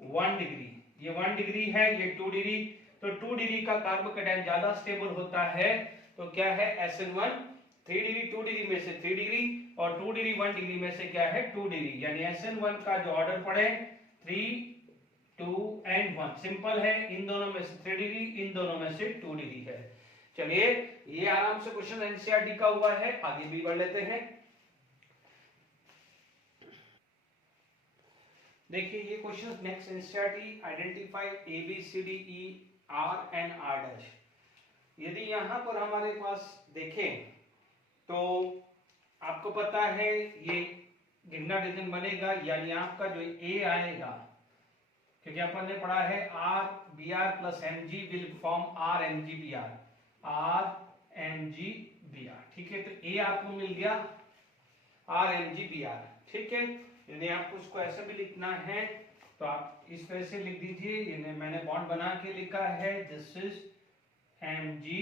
1 degree, ये 1 डिग्री है, ये 2 डिग्री, तो 2 डिग्री का कार्बोकेटायन ज्यादा स्टेबल होता है, तो क्या है SN1 3 डिग्री, 2 डिग्री में से 3 डिग्री और 2 डिग्री 1 डिग्री में से क्या है 2 डिग्री, यानी SN1 का जो ऑर्डर पड़े 3 2 एंड 1, सिंपल है, इन दोनों में से 3 डिग्री, इन दोनों में से 2 डिग्री है। चलिए ये आराम से क्वेश्चन एनसीईआरटी का हुआ है, आगे भी बढ़ लेते हैं। देखिए ये question next NCERT, identify A B C D E R and R dash. यदि यहां पर हमारे पास देखें तो आपको पता है ये गिरना डिवीजन बनेगा, यानी आपका जो ए आएगा, क्योंकि अपन ने पढ़ा है R B R plus M G will form R M G B R, R M G B R, ठीक है। तो ए आपको मिल गया R M G B R, ठीक है। यानी आपको उसको ऐसे भी लिखना है तो आप इस तरह से लिख दीजिए, यानी मैंने बॉन्ड बना के लिखा है this is M G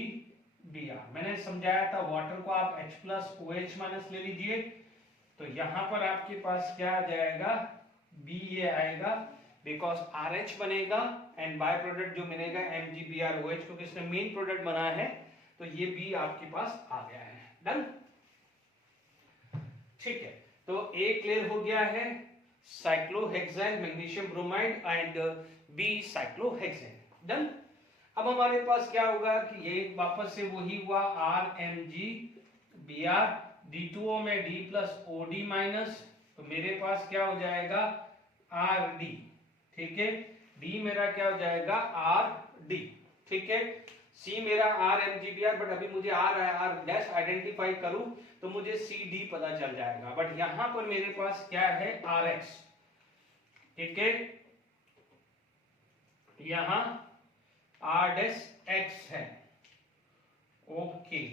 B R. मैंने समझाया था वाटर को आप H plus O H minus ले लीजिए, तो यहां पर आपके पास क्या आ जाएगा बी ए आएगा, बिकॉज आर एच बनेगा एंड बाय प्रोडक्ट जो मिलेगा M G B R O H, क्योंकि इसने मेन प्रोडक्ट बना है, तो ये बी आपके पास आ गया है। डन, ठीक है। तो ए क्लियर हो गया है, cyclohexane magnesium bromide and B cyclohexane. Done. अब हमारे पास क्या होगा कि ये वापस से वही हुआ R M G B R, D2O में D plus O D minus, तो मेरे पास क्या हो जाएगा आर डी, ठीक है। डी मेरा क्या हो जाएगा आर डी, ठीक है। सी मेरा R M G B R, but अभी मुझे आर डैश आइडेंटिफाई करूं तो मुझे सी डी पता चल जाएगा, बट यहां पर मेरे पास क्या है आर एक्स, ठीक है। यहां आर डैश एक्स है, ओके।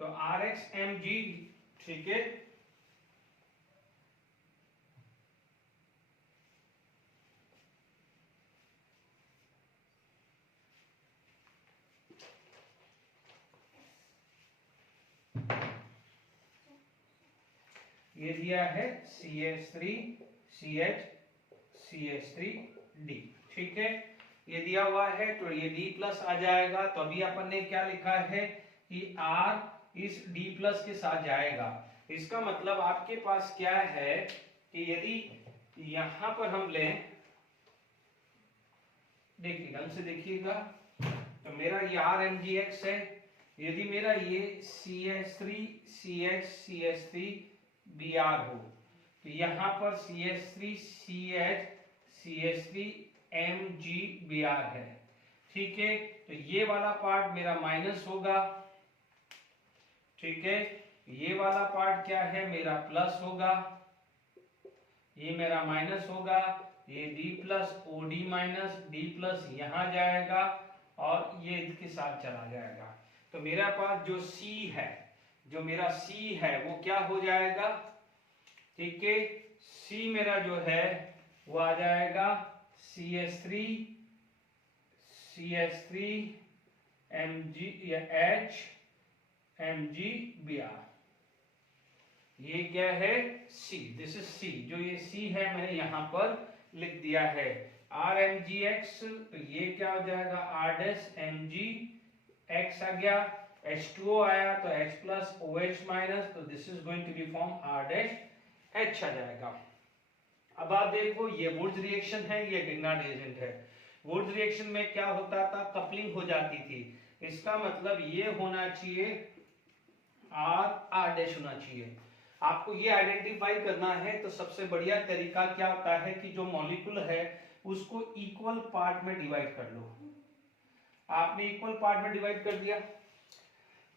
तो आर एक्स एम जी, ठीक है। ये दिया है CH3 CH CH3D, ठीक है। ये दिया हुआ है तो ये D प्लस आ जाएगा, तो अभी अपन ने क्या लिखा है कि R इस D प्लस के साथ जाएगा। इसका मतलब आपके पास क्या है कि यदि यहां पर हम लें, देखिए ढंग से देखिएगा, तो मेरा ये RMGX है, यदि मेरा ये CH3 CH CH3 Br हो, तो यहां पर CH3 CH CH3 MgBr है, ठीक है। तो ये वाला पार्ट मेरा माइनस होगा, ठीक है। ये वाला पार्ट क्या है मेरा प्लस होगा, ये मेरा माइनस होगा, ये D plus O D minus D plus यहां जाएगा और ये इसके साथ चला जाएगा। तो मेरा पास जो C है, जो मेरा C है वो क्या हो जाएगा, ठीक है। C मेरा जो है वो आ जाएगा CH3 Mg या H MgBr। ये क्या है C, दिस इज C, जो ये C है मैंने यहां पर लिख दिया है RMGX, तो ये क्या हो जाएगा R डैश MgX आ गया, H2O आया तो H प्लस OH माइनस, तो this is going to be form R dash H आ जाएगा। अब आप देखो ये वुड्स रिएक्शन है, ये गिग्नार्ड एजेंट है। वुड्स रिएक्शन में क्या होता था, कपलिंग हो जाती थी, इसका मतलब ये होना चाहिए R डैश होना चाहिए। आपको ये आइडेंटिफाई करना है तो सबसे बढ़िया तरीका क्या होता है कि जो मॉलिक्यूल है उसको इक्वल पार्ट में डिवाइड कर लो। आपने इक्वल पार्ट में डिवाइड कर दिया,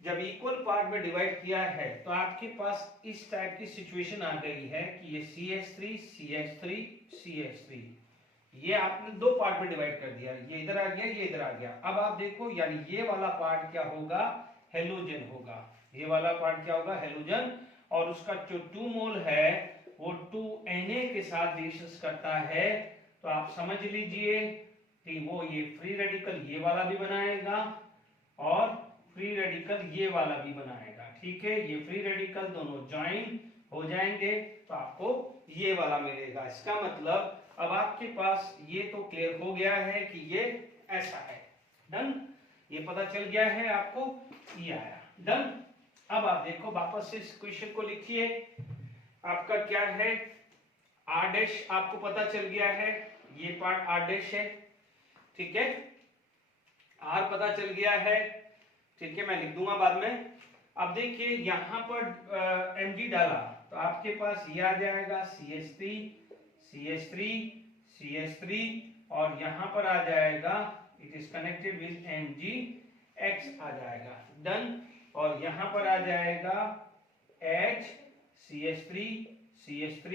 जब इक्वल पार्ट में डिवाइड किया है तो आपके पास इस टाइप की सिचुएशन आ गई है कि ये CH3 CH3 CH3, ये आपने दो पार्ट में डिवाइड कर दिया, ये इधर आ गया, ये इधर आ गया। अब आप देखो यानी ये वाला पार्ट क्या होगा, हेलोजन होगा, ये वाला पार्ट क्या होगा, हेलोजन, और उसका जो 2 मोल है वो 2Na के साथ रिएक्शन करता है, तो आप समझ लीजिए कि वो ये फ्री रेडिकल ये वाला भी बनाएगा और फ्री रेडिकल ये वाला भी बनाएगा, ठीक है। ये फ्री रेडिकल दोनों ज्वाइन हो जाएंगे तो आपको ये वाला मिलेगा। इसका मतलब अब आपके पास ये तो क्लियर हो गया है कि ये ऐसा है, डन, ये पता चल गया है आपको, ये आया। डन। अब आप देखो वापस से इस क्वेश्चन को लिखिए। आपका क्या है, आर डैश आपको पता चल गया है, ये पार्ट आर डैश है, ठीक है, आर पता चल गया है, ठीक है, मैं लिख दूंगा बाद में। अब देखिए यहां पर mg डाला तो आपके पास ये आ जाएगा CH3 CH3 CH3 और यहां पर आ जाएगा it is connected with MgX आ जाएगा। डन। और यहां पर आ जाएगा H CH3 CH3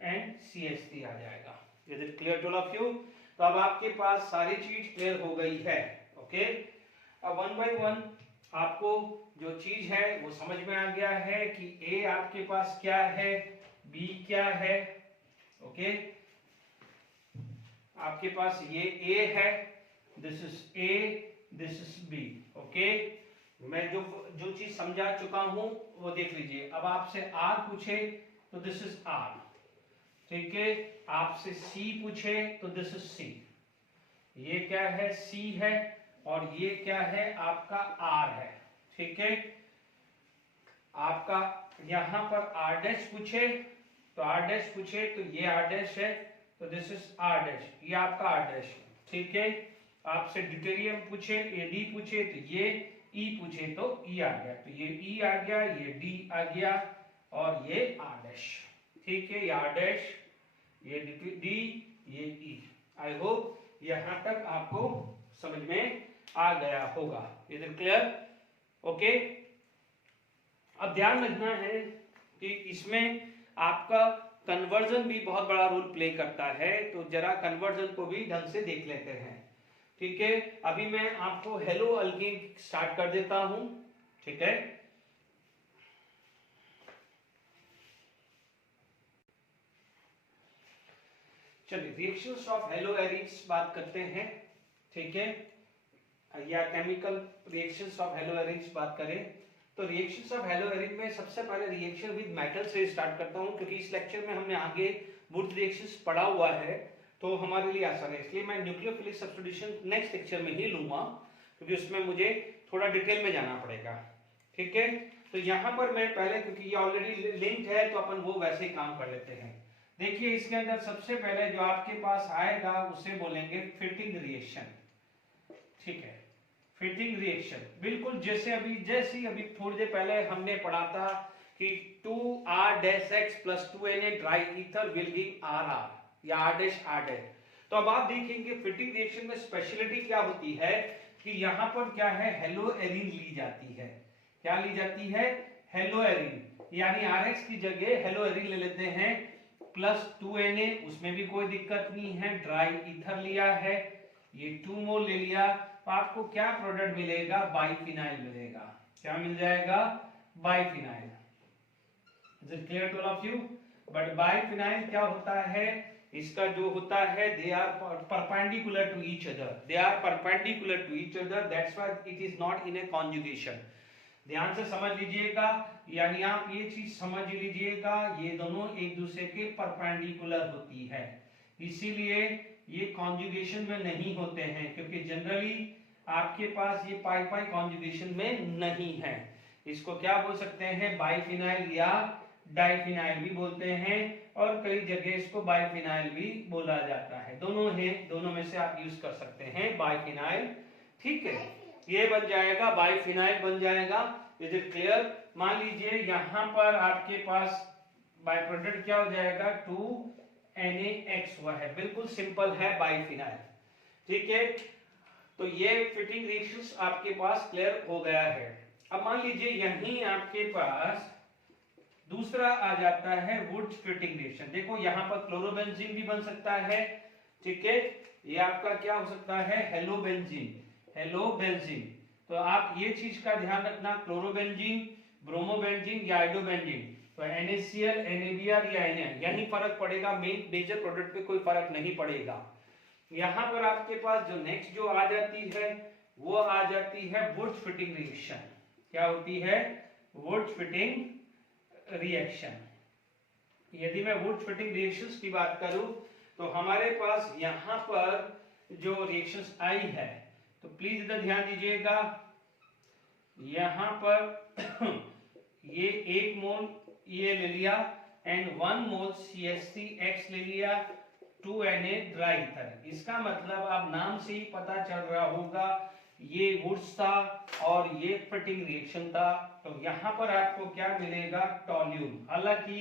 and CH3 आ जाएगा। Is it clear to all of you? तो अब आपके पास सारी चीज क्लियर हो गई है। ओके, अब वन बाय वन आपको जो चीज है वो समझ में आ गया है कि A आपके पास क्या है, B क्या है। ओके, आपके पास ये A है, this is A, this is B। Okay, मैं जो चीज समझा चुका हूं वो देख लीजिए। अब आपसे R पूछे तो दिस इज R, ठीक है, आपसे C पूछे तो दिस इज C। ये क्या है, C है, और ये क्या है आपका R है, ठीक है। आपका यहां पर R डैश पूछे तो R डैश पूछे तो ये R डैश है, तो दिस इज R डैश, ये आपका R डैश, ठीक है। आपसे ड्यूटेरियम पूछे, AD पूछे तो ये E पूछे तो E आ गया, तो ये E आ गया, ये D आ गया और ये R डैश, ठीक है, ये R डैश, ये D, ये E। आई होप यहां तक आपको समझ में आ गया होगा। Is it clear? ओके, अब ध्यान रखना है कि इसमें आपका कन्वर्जन भी बहुत बड़ा रोल प्ले करता है, तो जरा कन्वर्जन को भी ढंग से देख लेते हैं, ठीक है। अभी मैं आपको हेलो अल्कीन स्टार्ट कर देता हूं, ठीक है। चलिए रिएक्शंस ऑफ हेलो एरिन्स बात करते हैं, ठीक है, या chemical reactions of hello arenes बात करें तो रिएक्शंस ऑफ हेलो एरिन में सबसे पहले रिएक्शन विद मेटल से स्टार्ट करता हूं, क्योंकि इस लेक्चर में हमने आगे वुड रिएक्शंस पढ़ा हुआ है तो हमारे लिए आसान है, इसलिए मैं न्यूक्लियोफिलिक सब्स्टिट्यूशन नेक्स्ट लेक्चर में ही लूंगा, क्योंकि उसमें मुझे थोड़ा डिटेल में जाना पड़ेगा, ठीक है। तो यहाँ पर मैं पहले, क्योंकि ये ऑलरेडी लिंक्ड है तो अपन वो वैसे ही काम कर लेते हैं। देखिए इसके अंदर सबसे पहले जो आपके पास आएगा उसे बोलेंगे फिटिंग रिएक्शन, ठीक है, फिटिंग रिएक्शन। बिल्कुल जैसे अभी थोड़ी देर पहले हमने पढ़ा था कि 2R-X + 2Na dry ether will give RR या R'। तो अब आप देखेंगे फिटिंग रिएक्शन में स्पेशलिटी क्या होती है कि यहाँ पर क्या है, हेलो एरिन ली जाती है। क्या ली जाती है? हेलो एरिन, यानी RX की जगह हेलो एरिन ले लेते हैं, +2Na, उसमें भी कोई दिक्कत नहीं है, ड्राई ईथर लिया है, ये 2 मोल ले लिया, तो आपको क्या प्रोडक्ट मिलेगा? बाइफिनाइल मिलेगा। क्या मिल जाएगा? Biphenyl. Is it clear to all of you? But biphenyl क्या होता है, इसका जो होता है, they are perpendicular to each other, they are perpendicular to each other, that's why it is not in a conjugation. ध्यान से समझ लीजिएगा, यानी आप ये चीज समझ लीजिएगा, ये दोनों एक दूसरे के परपेंडिकुलर होती है, इसीलिए ये कॉन्जुगेशन में नहीं होते हैं, क्योंकि जनरली आपके पास ये पाई पाई कॉन्जुगेशन में नहीं है। इसको क्या बोल सकते हैं? बाइफिनाइल या डाइफिनाइल भी बोलते हैं, और कई जगह इसको बाइफिनाइल भी बोला जाता है। दोनों है, दोनों में से आप यूज कर सकते हैं बाइफिनाइल, ठीक है। ये बन जाएगा, बाइफिनाइल बन जाएगा। Is it clear? मान लीजिए यहां पर आपके पास बाय प्रोडक्ट क्या हो जाएगा? 2NaX हुआ है, बिल्कुल सिंपल है, बाइफिनाइल, ठीक है। तो ये फिटिंग रिएक्शंस आपके पास क्लियर हो गया है। अब मान लीजिए यहीं आपके पास दूसरा आ जाता है वुड्स फिटिंग रिएक्शन। देखो यहाँ पर क्लोरोबेंजीन भी बन सकता है, ठीक है, ये आपका क्या हो सकता है? हेलोबेंजीन, हेलोबेंजीन। तो आप ये चीज का ध्यान रखना, क्लोरोबेंजीन, ब्रोमोबेंजीन या आइडोबेंजीन, तो NaCl, NaBr या Na, यही फर्क पड़ेगा, मेजर प्रोडक्ट पे कोई फर्क नहीं पड़ेगा। यहाँ पर आपके पास जो नेक्स्ट जो आ जाती है वो आ जाती है वुड्स फिटिंग रिएक्शन। क्या होती है? Wurtz Fittig reaction. यदि मैं वुड्स फिटिंग रिएक्शंस की बात करूं तो हमारे पास यहाँ पर जो रिएक्शंस आई है, तो प्लीज इधर ध्यान दीजिएगा, यहां पर ये 1 मोल ये ले लिया एंड 1 मोल CH3X ले लिया 2Na ड्राई ईथर। इसका मतलब आप नाम से ही पता चल रहा होगा ये वुड्स था और ये फिटिंग रिएक्शन था। तो यहां पर आपको क्या मिलेगा, टॉल्यून। हालांकि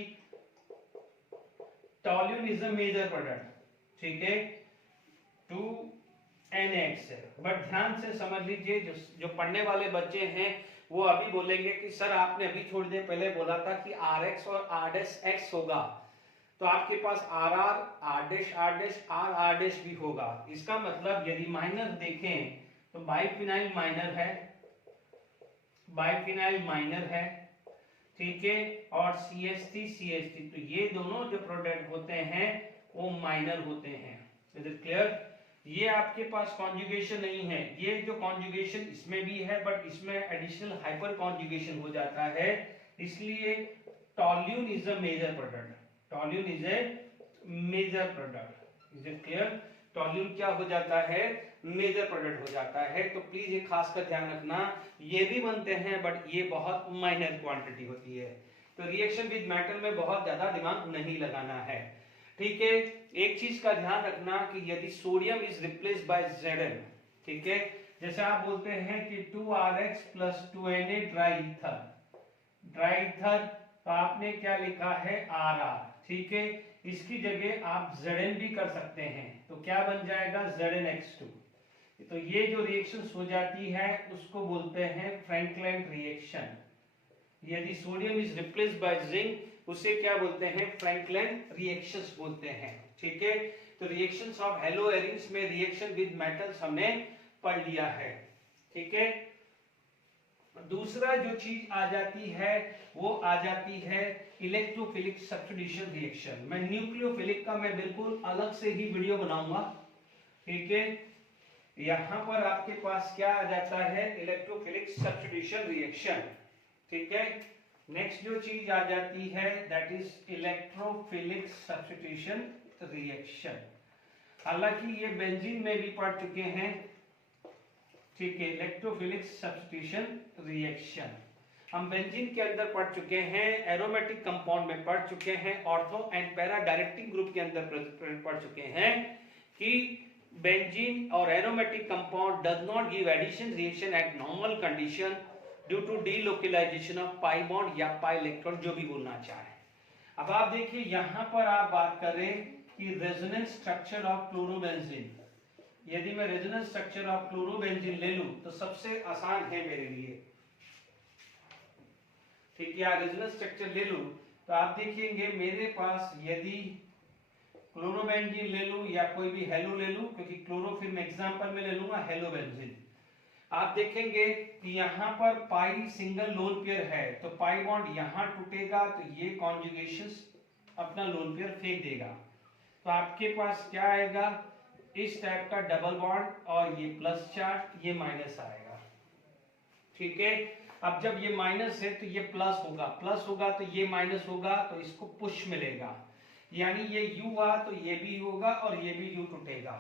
toluene is a major product, ठीक है, 2NX है। बट ध्यान से समझ लीजिए, जो पढ़ने वाले बच्चे हैं वो अभी बोलेंगे कि सर आपने अभी थोड़ी देर पहले बोला था कि RX और RX होगा, तो आपके पास RR, R' भी होगा। इसका मतलब यदि माइनर देखें तो बाइफिनाइल माइनर है, ठीक है, और CH3 तो ये दोनों जो प्रोडक्ट होते हैं वो माइनर होते हैं। Is it clear? ये आपके पास कॉन्जुगेशन नहीं है, ये जो कॉन्जुगेशन इसमें भी है बट इसमें एडिशनल हाइपर कॉन्जुगेशन हो जाता है, इसलिए toluene is a major product. Toluene is a major product. Is it clear? Toluene क्या हो जाता है, मेजर प्रोडक्ट हो जाता है। तो प्लीज ये खासकर ध्यान रखना, ये भी बनते हैं बट ये बहुत माइनर क्वांटिटी होती है। तो रिएक्शन विद मेटल में बहुत ज्यादा दिमाग नहीं लगाना है, ठीक है। एक चीज का ध्यान रखना कि यदि sodium is replaced by Zn, ठीक है, जैसे आप बोलते हैं कि 2RX + 2Na ड्राई ईथर, तो आपने क्या लिखा है RR, ठीक है। इसकी जगह आप Zn भी कर सकते हैं, तो क्या बन जाएगा ZnX2। तो ये जो रिएक्शन हो जाती है उसको बोलते हैं फ्रैंकलिन रिएक्शन। यदि sodium is replaced by zinc उसे क्या बोलते हैं, फ्रैंकलिन रिएक्शंस बोलते हैं, ठीक है। तो रिएक्शंस ऑफ हेलो एरिन्स में रिएक्शन विद मेटल्स हमने पढ़ लिया है, ठीक है। दूसरा जो चीज आ जाती है वो आ जाती है इलेक्ट्रोफिलिक सब्स्टिट्यूशन रिएक्शन। मैं न्यूक्लियोफिलिक का मैं बिल्कुल अलग से ही वीडियो बनाऊंगा, ठीक है। यहां पर आपके पास क्या आ जाता है, इलेक्ट्रोफिलिक सब्स्टिट्यूशन रिएक्शन, ठीक है। नेक्स्ट जो चीज आ जाती है that is electrophilic substitution reaction. हालांकि ये बेंजीन में भी पढ़ चुके हैं, ठीक है, इलेक्ट्रोफिलिक सब्स्टिट्यूशन रिएक्शन हम बेंजीन के अंदर पढ़ चुके हैं, एरोमेटिक कंपाउंड में पढ़ चुके हैं, ortho and para directing group के अंदर पढ़ चुके हैं कि बेंजीन और aromatic compound does not give addition reaction at normal condition due to delocalization of pi bond या पाई इलेक्ट्रॉन, जो भी बोलना चाहे। अब आप देखिए यहां पर आप बात करें कि रेजोनेंस स्ट्रक्चर ऑफ क्लोरोबेंजीन। यदि मैं रेजोनेंस स्ट्रक्चर ऑफ क्लोरोबेंजीन ले लूं तो सबसे आसान है मेरे लिए, ठीक है। रेजोनेंस स्ट्रक्चर ले लूं तो आप देखेंगे मेरे पास यदि क्लोरोबेंजीन ले लूं या कोई भी हेलो ले लूं, क्योंकि क्लोरो फिर मैं एग्जांपल में ले लूंगा हेलोबेंजीन, आप देखेंगे कि यहां पर पाई सिंगल लोन पेयर है, तो पाई बॉन्ड यहां टूटेगा तो ये कॉन्जुगेशंस अपना लोन पेयर फेंक देगा, तो आपके पास क्या आएगा, इस टाइप का डबल बॉन्ड और ये प्लस चार्ज, ये माइनस आएगा, ठीक है। अब जब ये माइनस है तो ये प्लस होगा तो ये माइनस होगा, तो इसको पुश मिलेगा, यानी ये यू हुआ तो ये भी होगा और ये भी यू टूटेगा,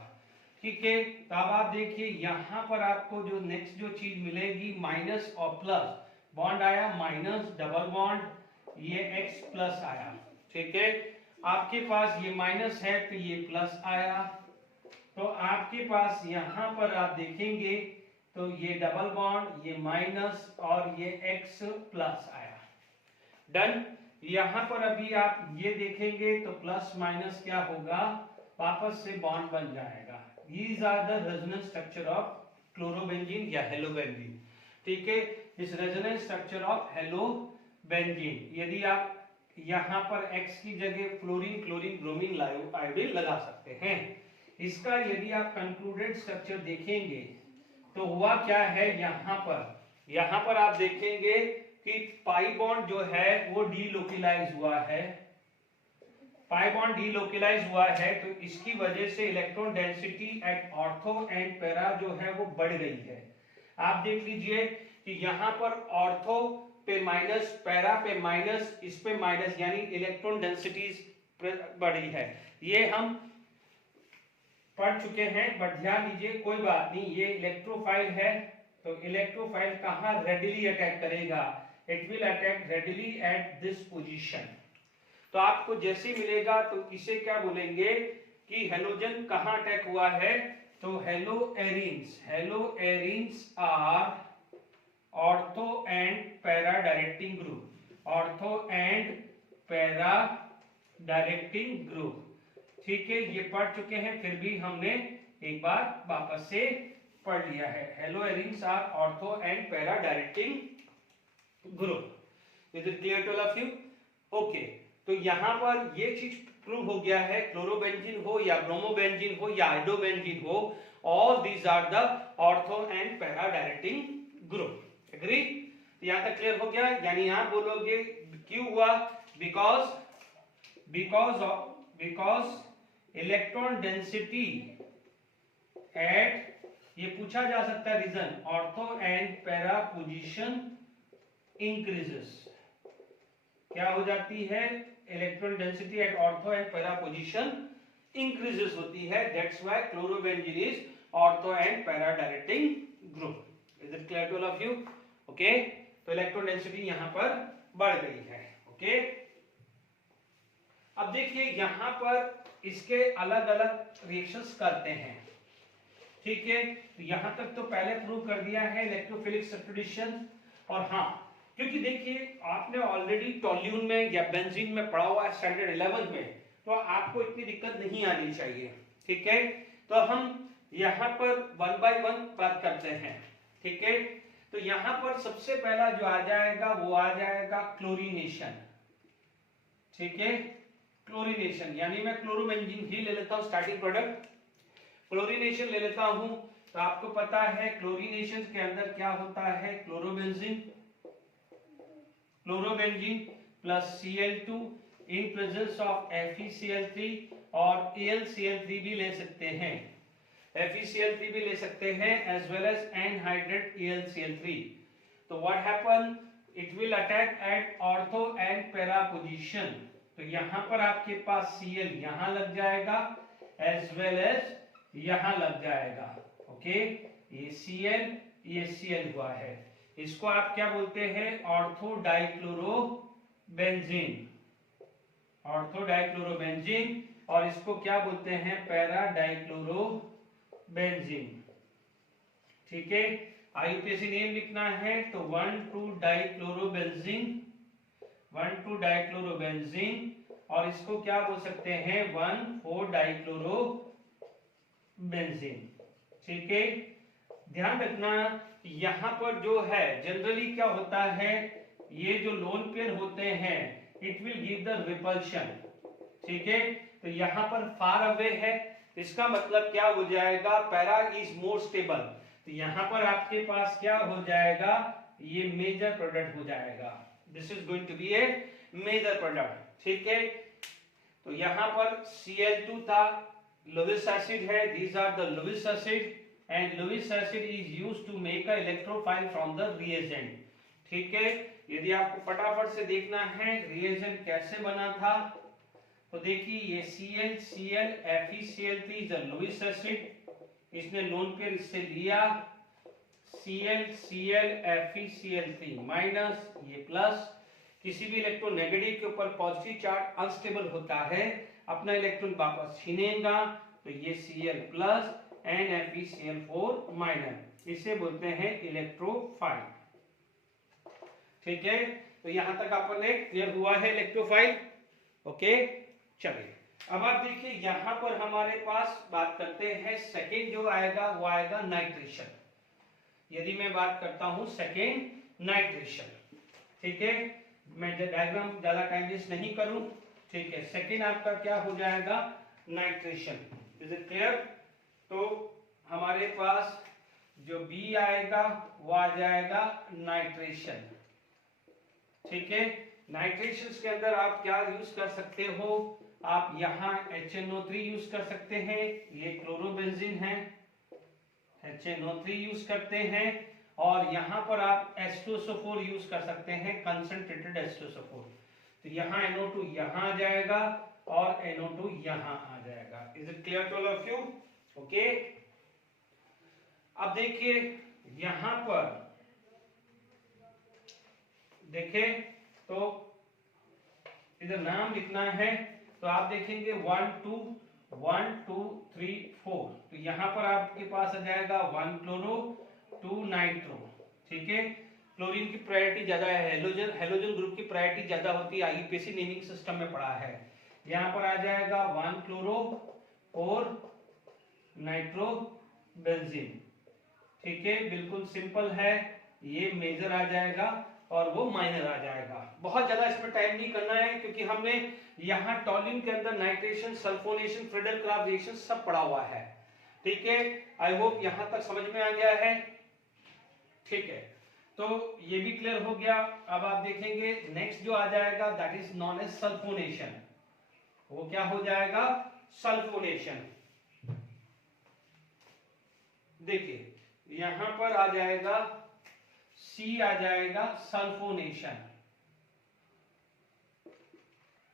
ठीक है। तो अब आप देखिए यहां पर आपको जो नेक्स्ट जो चीज मिलेगी माइनस और प्लस, बॉन्ड आया माइनस डबल बॉन्ड, ये X प्लस आया, ठीक है। आपके पास ये माइनस है तो ये प्लस आया, तो आपके पास यहां पर आप देखेंगे तो ये डबल बॉन्ड, ये माइनस और ये X प्लस आया, डन। यहां पर अभी आप ये देखेंगे तो प्लस माइनस क्या होगा, वापस से बॉन्ड बन जाएगा। These are the resonance structure of chlorobenzene या हेलोबेंजीन, ठीक है। इस रेजोनेंस स्ट्रक्चर ऑफ हेलोबेंजीन, यदि आप यहां पर X की जगह फ्लोरीन, क्लोरीन, ब्रोमीन, आयोडीन लगा सकते हैं। इसका यदि आप कंक्लूडेड स्ट्रक्चर देखेंगे तो हुआ क्या है, यहां पर आप देखेंगे कि पाई बॉन्ड जो है वो डीलोकलाइज हुआ है, पाई बॉन्ड डीलोकलाइज हुआ है, तो इसकी वजह से electron density at ortho and para जो है वो बढ़ गई है। आप देख लीजिए कि यहां पर ऑर्थो पे माइनस, पैरा पे माइनस, इस पे माइनस, यानी इलेक्ट्रॉन डेंसिटीज बढ़ी है। ये हम पढ़ चुके हैं, बट ध्यान दीजिए कोई बात नहीं, ये इलेक्ट्रोफाइल है तो इलेक्ट्रोफाइल कहाँ रेडिली अटैक करेगा, it will attack readily at this position. तो आपको जैसे मिलेगा तो इसे क्या बोलेंगे कि हेलोजन कहाँ अटैक हुआ है, तो haloarenes are ortho and para directing group, ortho and para directing group. ठीक है, ये पढ़ चुके हैं, फिर भी हमने एक बार वापस से पढ़ लिया है। Haloarenes are ortho and para directing group. Is it clear to all of you? Okay, तो यहां पर ये चीज प्रूव हो गया है, क्लोरोबेंजीन हो या ब्रोमोबेंजीन हो या आइडोबेंजीन हो, all these are the ortho and para directing group. Agree? तो यहां तक क्लियर हो गया? यानी आप बोलोगे क्यों हुआ, बिकॉज इलेक्ट्रॉन डेंसिटी एट, ये पूछा जा सकता है reason, ortho and para position increases. क्या हो जाती है, electron density at ortho and para position increases होती है, that's why chlorobenzene is ortho and para directing group. Is it clear to all of you? Okay, तो electron density यहां पर बढ़ गई है। ओके, अब देखिए यहां पर इसके अलग अलग रिएक्शंस करते हैं। ठीक है, तो यहां तक तो पहले प्रूव कर दिया है इलेक्ट्रोफिलिक सब्स्टिट्यूशन। और हाँ, क्योंकि देखिए आपने ऑलरेडी टोल्यून में या बेंजीन में पढ़ा हुआ है स्टैंडर्ड 11 में, तो आपको इतनी दिक्कत नहीं आनी चाहिए। ठीक है, तो हम यहाँ पर वन बाय वन बात करते हैं। ठीक है, तो यहाँ पर सबसे पहला जो आ जाएगा वो आ जाएगा क्लोरीनेशन। ठीक है, क्लोरीनेशन यानी मैं क्लोरोबेंजीन ही ले लेता हूँ स्टार्टिंग प्रोडक्ट, क्लोरीनेशन ले लेता हूं। तो आपको पता है क्लोरीनेशन के अंदर क्या होता है, chlorobenzene plus Cl2 in presence of FeCl3 और AlCl3 भी ले सकते हैं, FeCl3 भी ले सकते हैं as well as anhydrate AlCl3। तो what happen, it will attack at ortho and para position. तो यहां पर आपके पास Cl यहां लग जाएगा एज वेल एज यहां लग जाएगा। ओके, ये Cl ये Cl हुआ है, इसको आप क्या बोलते हैं, ऑर्थो डाइक्लोरोबेंजीन, ऑर्थो डाइक्लोरोबेंजीन। और इसको क्या बोलते हैं, पैरा डाइक्लोरोबेंजीन। ठीक है, आईयूपीएसी नेम लिखना है तो 1,2 डाइक्लोरोबेंजीन, 1,2 डाइक्लोरोबेंजीन। और इसको क्या बोल सकते हैं, 1,4 डाइक्लोरोबेंजीन। ठीक है, ध्यान रखना यहां पर जो है जनरली क्या होता है, ये जो लोन पेयर होते हैं it will give the repulsion. ठीक है, तो यहां पर फार अवे है, इसका मतलब क्या हो जाएगा, पैरा इज मोर स्टेबल। तो यहां पर आपके पास क्या हो जाएगा, ये मेजर प्रोडक्ट हो जाएगा, this is going to be a major product. ठीक है, तो यहां पर Cl2 था, Lewis acid है, these are the Lewis acid and Lewis acid is used to make a electrophile from the reagent। ठीक है, यदि आपको फटाफट से देखना है रिएजेंट कैसे बना था, तो देखिए ये Cl FeCl3 is a Lewis acid, इसने लोन पेयर इससे लिया Cl FeCl3 माइनस ये प्लस, किसी भी इलेक्ट्रॉन नेगेटिव के ऊपर पॉजिटिव चार्ज अनस्टेबल होता है, अपना इलेक्ट्रॉन वापस छीनेगा, तो ये Cl plus and FeCl4 minus, इसे बोलते हैं इलेक्ट्रोफाइल। ठीक है, तो यहां तक आपने क्लियर हुआ है इलेक्ट्रोफाइल। ओके, चलिए अब आप देखिए यहां पर हमारे पास बात करते हैं सेकेंड जो आएगा वो आएगा नाइट्रेशन। यदि मैं बात करता हूं सेकेंड नाइट्रेशन, ठीक है, मैं डायग्राम ज्यादा टाइम वेस्ट नहीं करूं। ठीक है, सेकेंड आपका क्या हो जाएगा, नाइट्रेशन। Is it clear? तो हमारे पास जो बी आएगा वो आ जाएगा नाइट्रेशन। ठीक है, नाइट्रेशन के अंदर आप क्या यूज कर सकते हो, आप यहाँ HNO3 यूज कर सकते हैं, ये क्लोरोबेंजीन है, HNO3 यूज करते हैं, और यहाँ पर आप H2SO4 यूज कर सकते हैं, कंसंट्रेटेड H2SO4। तो यहाँ NO2 यहाँ आ जाएगा और NO2 यहाँ आ जाएगा। Is it clear to all of you? Okay, अब देखिए यहां पर देखें तो इधर नाम लिखना है, तो आप देखेंगे 1 2 1 2 3 4, तो यहां पर आपके पास आ जाएगा 1 क्लोरो 2 नाइट्रो। ठीक है, क्लोरीन की प्रायोरिटी ज्यादा है, हेलोजन ग्रुप की प्रायोरिटी ज्यादा होती है, आईयूपीएसी नेमिंग सिस्टम में पढ़ा है। यहां पर आ जाएगा 1 क्लोरो और नाइट्रो बेंजीन। ठीक है, बिल्कुल सिंपल है, ये मेजर आ जाएगा और वो माइनर आ जाएगा। बहुत ज्यादा इसमें टाइम नहीं करना है, क्योंकि हमने यहाँ टॉल्यून के अंदर नाइट्रेशन, सल्फोनेशन, फ्रीडल-क्राफ्ट रिएक्शन सब पढ़ा हुआ है। ठीक है, आई होप यहां तक समझ में आ गया है। ठीक है, तो ये भी क्लियर हो गया। अब आप देखेंगे नेक्स्ट जो आ जाएगा that is known as sulphonation. वो क्या हो जाएगा? सल्फोनेशन। देखिए यहां पर आ जाएगा सी, आ जाएगा सल्फोनेशन।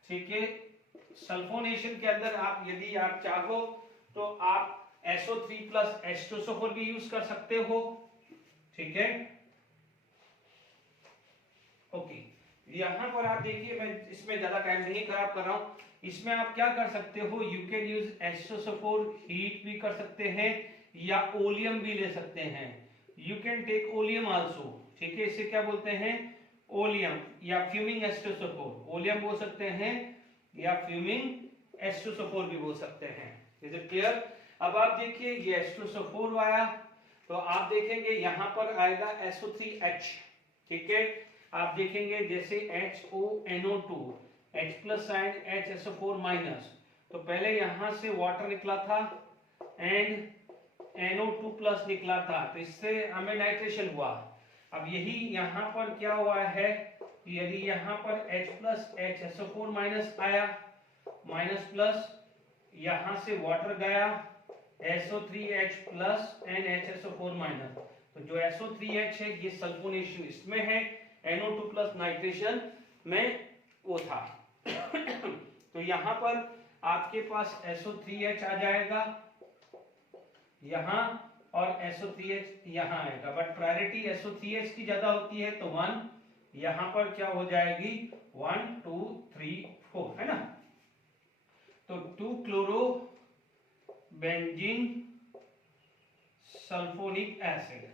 ठीक है, सल्फोनेशन के अंदर आप यदि आप चाहो तो आप SO3 प्लस H2SO4 भी यूज कर सकते हो। ठीक है, ओके, यहां पर आप देखिए, मैं इसमें ज्यादा टाइम नहीं खराब कर रहा हूं। इसमें आप क्या कर सकते हो, you can use H2SO4 heat भी कर सकते हैं या ओलियम भी ले सकते हैं। You can take oleum also. ठीक है, इसे क्या बोलते हैं? ओलियम या फ्यूमिंग H2SO4। ओलियम बोल सकते हैं या फ्यूमिंग H2SO4 भी बोल सकते हैं। Is it clear? अब आप देखिए ये H2SO4 आया, तो आप देखेंगे यहां पर आएगा SO3H। ठीक है, आप देखेंगे जैसे HONO2 H plus sign HSO4 minus, तो पहले यहां से वाटर निकला था एंड NO2 प्लस निकला था, तो इससे हमें नाइट्रेशन हुआ। अब यही यहां पर क्या हुआ है, यदि यहां पर H प्लस HSO4 माइनस आया, माइनस प्लस यहां से वाटर गया SO3H plus and HSO4 minus, तो जो SO3H है ये सल्फोनेशन इसमें है, NO2 प्लस नाइट्रेशन में वो था। तो यहां पर आपके पास SO3H आ जाएगा यहां और SO3H यहां आएगा, बट प्रायोरिटी SO3H की ज्यादा होती है, तो 1 यहां पर क्या हो जाएगी 1 2 3 4, है ना। तो 2 क्लोरो बेंजीन सल्फोनिक एसिड।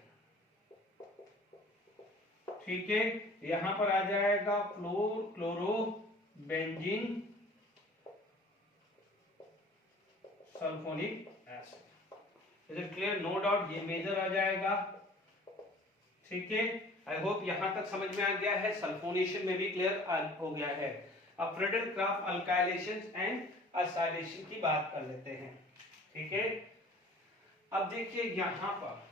ठीक है, यहां पर आ जाएगा fluoro chloro benzene sulphonic acid. Is it clear? No doubt ये मेजर आ जाएगा। ठीक है, आई होप यहां तक समझ में आ गया है। सल्फोनेशन में भी क्लियर हो गया है। अब फ्रीडल-क्राफ्ट अल्काइलेशन एंड असाइलेशन की बात कर लेते हैं। ठीक है, अब देखिए यहां पर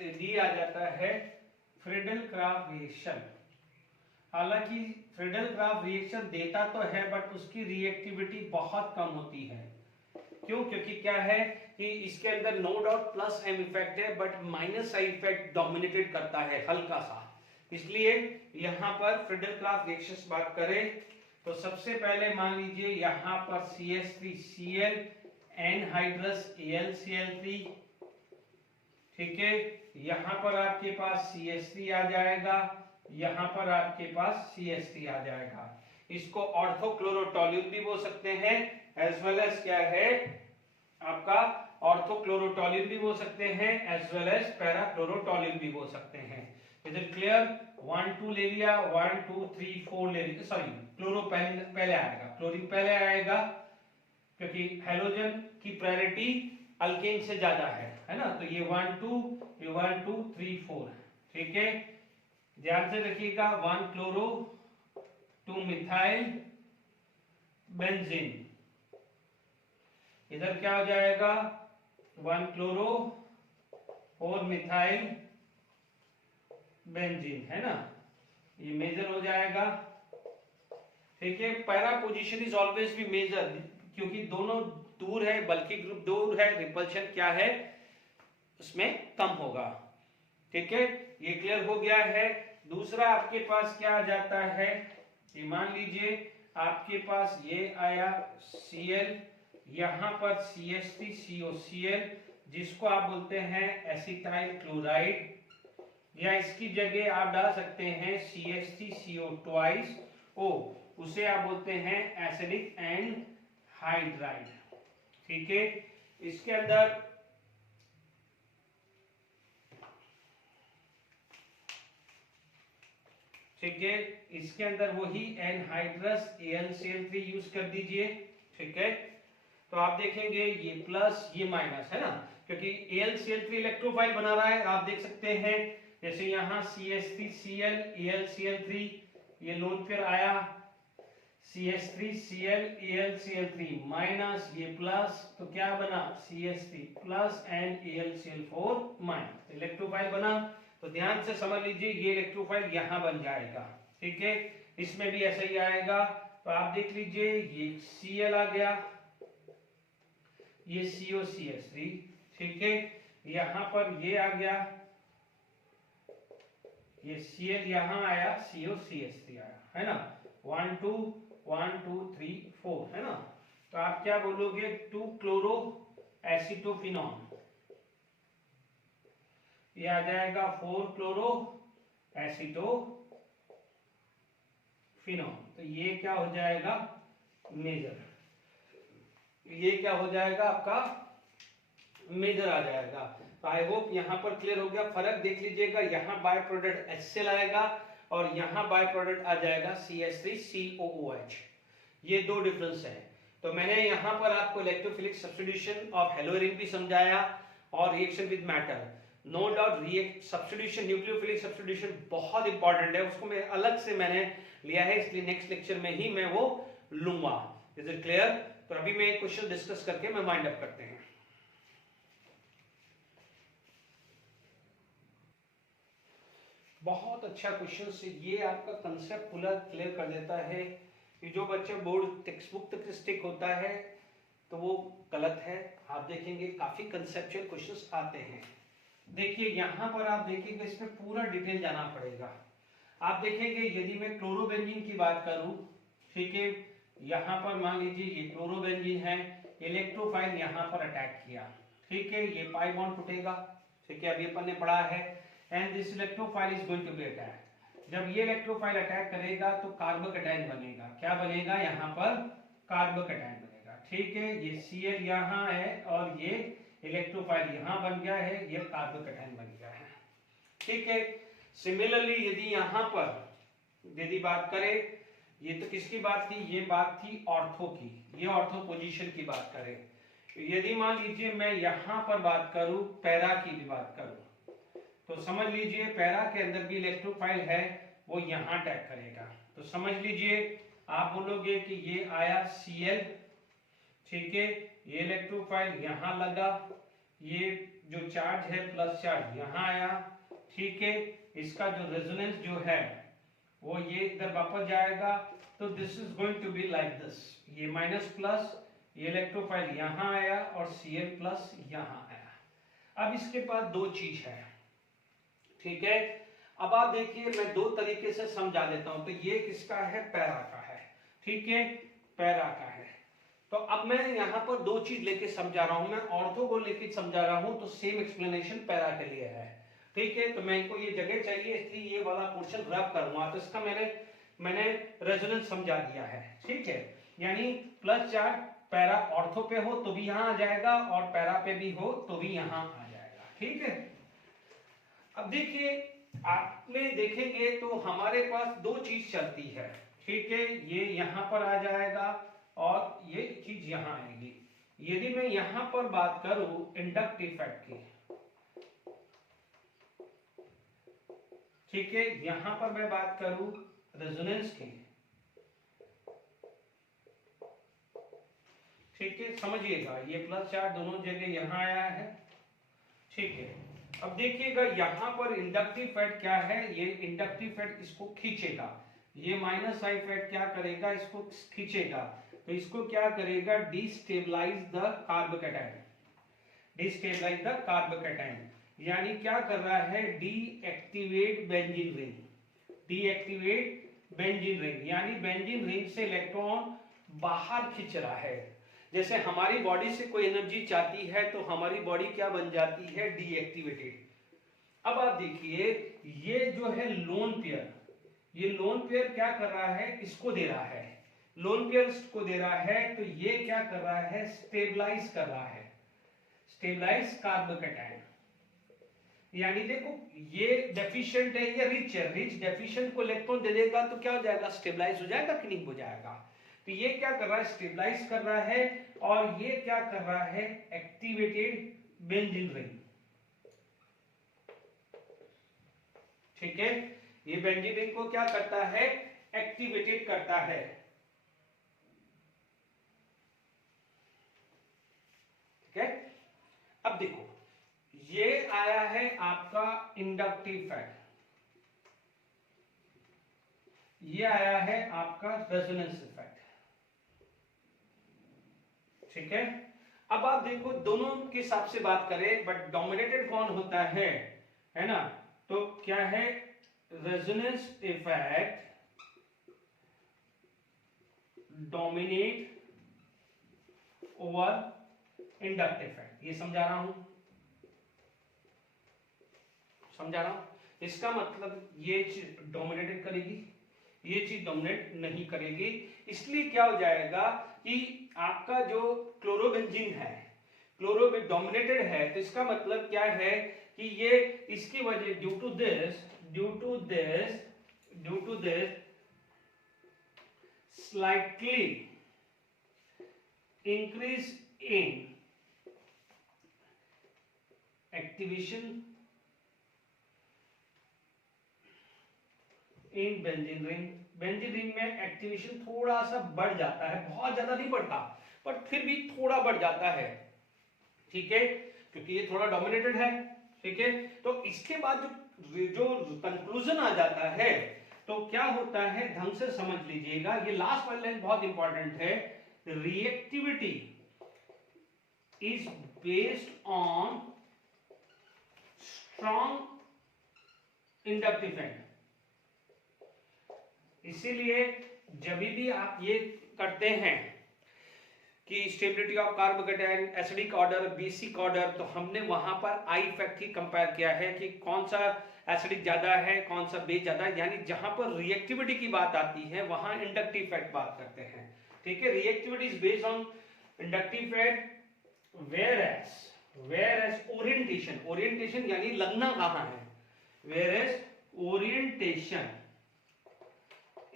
डी आ जाता है फ्रीडल-क्राफ्ट रिएक्शन। हालांकि फ्रीडल-क्राफ्ट रिएक्शन देता तो है बट उसकी रिएक्टिविटी बहुत कम होती है। क्यों? क्योंकि क्या है कि इसके अंदर no doubt plus M effect है but minus I effect dominated करता है हल्का सा, इसलिए यहां पर फ्रीडल-क्राफ्ट रिएक्शन बात करें तो सबसे पहले मान लीजिए यहां पर CH3Cl एनहाइड्रस AlCl3। ठीक है, यहां पर आपके पास CH3 आ जाएगा, यहां पर आपके पास CH3 आ जाएगा। इसको ऑर्थोक्लोरोटोल्यून भी बोल सकते हैं, एज वेल एज क्या है आपका ऑर्थोक्लोरोटोल्यून भी बोल सकते हैं, एज वेल एज पैराक्लोरोटोल्यून भी बोल सकते हैं। Is it clear? 1 2 ले लिया, 1 2 3 4 ले लिया, सॉरी क्लोरो पहले आएगा, क्लोरीन पहले आएगा, क्योंकि हेलोजन की प्रायोरिटी अल्केन से ज्यादा है ना। तो ये 1 2 ये 1 2 3 4। ठीक है, ध्यान से रखिएगा, 1 क्लोरो 2 मिथाइल बेंजीन। इधर क्या हो जाएगा 1 क्लोरो और मिथाइल बेंजीन, है ना, ये मेजर हो जाएगा। ठीक है, para position is always be major, क्योंकि दोनों दूर है, बल्कि ग्रुप दूर है, रिपल्शन क्या है उसमें कम होगा। ठीक है, ये क्लियर हो गया है। दूसरा आपके पास क्या आ जाता है, ये मान लीजिए आपके पास ये आया Cl, यहां पर CH3COCl, जिसको आप बोलते हैं एसिटाइल क्लोराइड, या इसकी जगह आप डाल सकते हैं CH3CO ट्वाइस O, उसे आप बोलते हैं एसिडिक एनहाइड्राइड। ठीक है, इसके अंदर ठीक है, इसके अंदर वही एनहाइड्रस AlCl3 यूज कर दीजिए। ठीक है, तो आप देखेंगे ये प्लस ये माइनस, है ना, क्योंकि AlCl3 इलेक्ट्रोफाइल बना रहा है। आप देख सकते हैं जैसे यहाँ CH3Cl AlCl3, ये लोन पेयर आया CH3Cl AlCl3 माइनस, ये प्लस, तो क्या बना CH3 plus and AlCl4 minus, electrophile बना। तो ध्यान से समझ लीजिए ये इलेक्ट्रोफाइल यहां बन जाएगा। ठीक है, इसमें भी ऐसा ही आएगा। तो आप देख लीजिए ये Cl आ गया, ये COCH3, ठीक है, यहां पर ये आ गया, ये Cl यहां आया, COCH3 आया, है ना, 1 2 1 2 3 4, है ना। तो आप क्या बोलोगे, 2 क्लोरो एसिटोफिनॉन, ये आ जाएगा 4 क्लोरो एसिटोफिनॉन। तो ये क्या हो जाएगा मेजर, ये क्या हो जाएगा आपका मेजर आ जाएगा। तो आई होप यहां पर क्लियर हो गया। फर्क देख लीजिएगा, यहां बाय प्रोडक्ट HCl आएगा और यहां बाय प्रोडक्ट आ जाएगा CH3COOH, ये दो डिफरेंस है। तो मैंने यहां पर आपको इलेक्ट्रोफिलिक सब्स्टिट्यूशन ऑफ हेलोरिन भी समझाया और reaction with metal. No doubt react substitution, nucleophilic substitution बहुत इंपॉर्टेंट है, उसको मैं अलग से मैंने लिया है, इसलिए नेक्स्ट लेक्चर में ही मैं वो लूंगा। Is it clear? तो अभी मैं एक क्वेश्चन डिस्कस करके मैं वाइंड अप करते हैं। बहुत अच्छा क्वेश्चन से ये आपका कंसेप्ट पूरा क्लियर कर देता है कि जो बच्चे बोर्ड टेक्स्ट बुक तक स्टिक होता है तो वो गलत है। आप देखेंगे काफी कंसेप्चुअल क्वेश्चंस आते हैं। देखिए यहां पर आप देखेंगे इसमें पूरा डिटेल जाना पड़ेगा। आप देखेंगे यदि मैं क्लोरोबेंजीन की बात करूं, ठीक है, यहां पर मान लीजिए ये क्लोरोबेंजीन है, इलेक्ट्रोफाइल यहां पर अटैक किया, ठीक है, ये पाई बॉन्ड टूटेगा, ठीक है, अभी अपन ने पढ़ा है, and this electrophile is going to be attack. जब ये इलेक्ट्रोफाइल अटैक करेगा तो कार्बोकैटायन बनेगा, क्या बनेगा यहाँ पर कार्बोकैटायन बनेगा, ठीक है, ये Cl यहाँ है और ये इलेक्ट्रोफाइल यहाँ बन गया है, ये कार्बोकैटायन बन गया है, ठीक है। सिमिलरली यदि यहाँ पर यदि बात करें, ये तो किसकी बात थी, ये बात थी ऑर्थो की, ये ऑर्थो पोजीशन की बात करें। यदि मान लीजिए मैं यहाँ पर बात करूं, पैरा की भी बात करूं, तो समझ लीजिए पैरा के अंदर भी इलेक्ट्रोफाइल है, वो यहाँ अटैक करेगा। तो समझ लीजिए आप बोलोगे कि ये आया Cl, ठीक है, ये इलेक्ट्रोफाइल यहाँ लगा, ये जो चार्ज है प्लस चार्ज यहाँ आया, ठीक है, इसका जो रेजोनेंस जो है वो ये इधर वापस जाएगा। तो this is going to be like this, ये माइनस प्लस, ये इलेक्ट्रोफाइल यहाँ आया और Cl प्लस यहाँ आया। अब इसके पास दो चीज है, ठीक है। अब आप देखिए मैं दो तरीके से समझा देता हूं। तो ये किसका है, पैरा का है, ठीक है, पैरा का है। तो अब मैं यहाँ पर दो चीज लेके समझा रहा हूं, मैं ऑर्थो को लेके समझा रहा हूं, तो सेम एक्सप्लेनेशन पैरा के लिए है, ठीक है। तो मैं को ये जगह चाहिए इसलिए ये वाला पोर्शन रब करूंगा, तो इसका मैंने रेजोनेंस समझा दिया है, ठीक है। यानी प्लस चार्ज पैरा ऑर्थो पे हो तो भी यहाँ आ जाएगा और पैरा पे भी हो तो भी यहाँ आ जाएगा, ठीक है। अब देखिए आपने देखेंगे तो हमारे पास दो चीज चलती है, ठीक है, ये यहाँ पर आ जाएगा और ये चीज यहाँ आएगी। यदि मैं यहाँ पर बात करूं इंडक्टिव इफेक्ट की, ठीक है, यहां पर मैं बात करूं रेजोनेंस की, ठीक है, समझिएगा ये प्लस चार्ज दोनों जगह यहां आया है, ठीक है। अब देखिएगा यहाँ पर इंडक्टिव फैट क्या है, ये इंडक्टिव फैट इसको खींचेगा, ये माइनस आई फैट क्या करेगा, इसको खींचेगा, तो इसको क्या करेगा, destabilise the carbocation, destabilise the carbocation, यानी क्या कर रहा है, deactivate benzene ring, deactivate benzene ring, यानी बेंजीन रिंग से इलेक्ट्रॉन बाहर खींच रहा है। जैसे हमारी बॉडी से कोई एनर्जी चाहती है तो हमारी बॉडी क्या बन जाती है, डीएक्टिवेटेड। अब आप देखिए ये जो है लोन पेयर, ये लोन पेयर क्या कर रहा है, इसको दे रहा है, लोन पेयर को दे रहा है, तो ये क्या कर रहा है, स्टेबलाइज कर रहा है, स्टेबलाइज कार्बोकैटायन। यानी देखो ये डेफिशिएंट है, ये रिच है, रिच डेफिशिएंट को इलेक्ट्रॉन दे देगा तो क्या हो जाएगा, स्टेबलाइज हो जाएगा कि नहीं हो जाएगा। तो ये क्या कर रहा है, स्टेबलाइज कर रहा है, और ये क्या कर रहा है, एक्टिवेटेड बेंजीन रिंग, ठीक है, ये बेंजीन रिंग को क्या करता है, एक्टिवेटेड करता है, ठीक है। अब देखो ये आया है आपका इंडक्टिव फैट, ये आया है आपका रेजोनेंस इफेक्ट, ठीक है। अब आप देखो दोनों के हिसाब से बात करें, बट डोमिनेटेड कौन होता है ना, तो क्या है, resonance effect dominate over inductive effect, ये समझा रहा हूं, समझा रहा हूं। इसका मतलब ये चीज डोमिनेटेड करेगी, ये चीज डोमिनेट नहीं करेगी, इसलिए क्या हो जाएगा कि आपका जो क्लोरोबेंजीन है, क्लोरोबेन डोमिनेटेड है, तो इसका मतलब क्या है कि ये इसकी वजह due to this slightly increase in activation in benzene ring, benzene ring में एक्टिवेशन थोड़ा सा बढ़ जाता है, बहुत ज्यादा नहीं बढ़ता पर फिर भी थोड़ा बढ़ जाता है, ठीक है, क्योंकि ये थोड़ा डोमिनेटेड है, ठीक है। तो इसके बाद जो कंक्लूजन आ जाता है तो क्या होता है, ढंग से समझ लीजिएगा, ये लास्ट वाली लाइन बहुत इंपॉर्टेंट है, reactivity is based on strong inductive factor. इसीलिए जब भी आप ये करते हैं कि stability of carbocation, acidic order, basic order, तो हमने वहां पर आई इफेक्ट ही कंपेयर किया है कि कौन सा एसिडिक ज्यादा है, कौन सा बेस ज्यादा है, यानी जहां पर रिएक्टिविटी की बात आती है वहां इंडक्टिव इफेक्ट बात करते हैं, ठीक है। Reactivity is based on inductive effect, whereas orientation, orientation यानी लगना कहां है, whereas orientation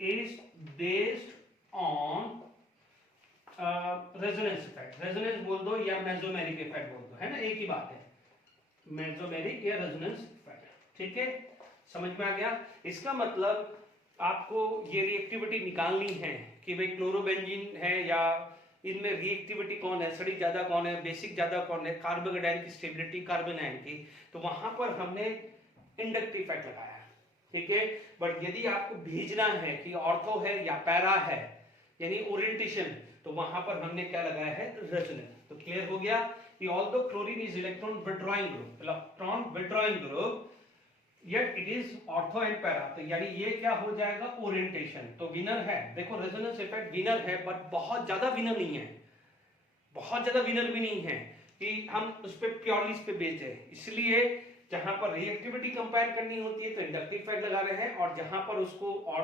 is based on resonance effect, resonance बोल दो या मेसोमेरिक इफेक्ट बोल दो, है ना, एक ही बात है, मेसोमेरिक या रेजोनेंस इफेक्ट, ठीक है, समझ में आ गया। इसका मतलब आपको ये रिएक्टिविटी निकालनी है कि भाई क्लोरोबेंजीन है या इनमें रिएक्टिविटी कौन है, एसिडिक ज्यादा कौन है, बेसिक ज्यादा कौन है, कार्बोकैटायन की स्टेबिलिटी, कार्बन आयन की, तो वहां पर हमने इंडक्टिव इफेक्ट लगाया, ठीक है। बट यदि आपको भेजना है कि ऑर्थो है या पैरा है यानी ओरिएंटेशन, तो वहां पर हमने क्या लगाया है, रेजोनेंस। तो क्लियर हो गया कि although chlorine is electron withdrawing group yet it is ortho and para, तो यानी ये क्या हो जाएगा, ओरिएंटेशन। तो विनर है, देखो रेजोनेंस इफेक्ट विनर है, बट बहुत ज्यादा विनर नहीं है, बहुत ज्यादा विनर भी नहीं है कि हम उस पर प्योरली इस पे बेचे, इसलिए जहां पर रिएक्टिविटी कंपेयर करनी होती है तो इंडक्टिव इफेक्ट लगा रहे हैं, और जहां पर उसको और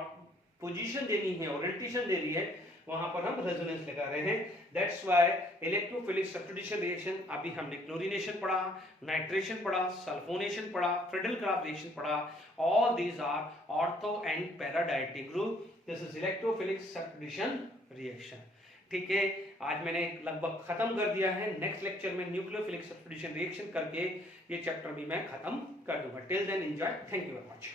पोजीशन देनी है, ओरिएंटेशन देनी है, वहां पर हम रेजोनेंस लगा रहे हैं। That's why electrophilic substitution reaction, अभी हमने क्लोरीनेशन पढ़ा, नाइट्रेशन पढ़ा, सल्फोनेशन पढ़ा, फ्रीडल-क्राफ्ट रिएक्शन पढ़ा, all these are ortho and para directing group, this is electrophilic substitution reaction, ठीक है। आज मैंने लगभग खत्म कर दिया है, नेक्स्ट लेक्चर में न्यूक्लियोफिलिक सब्स्टिट्यूशन रिएक्शन करके ये चैप्टर भी मैं खत्म कर दूंगा। Till then enjoy, thank you very much.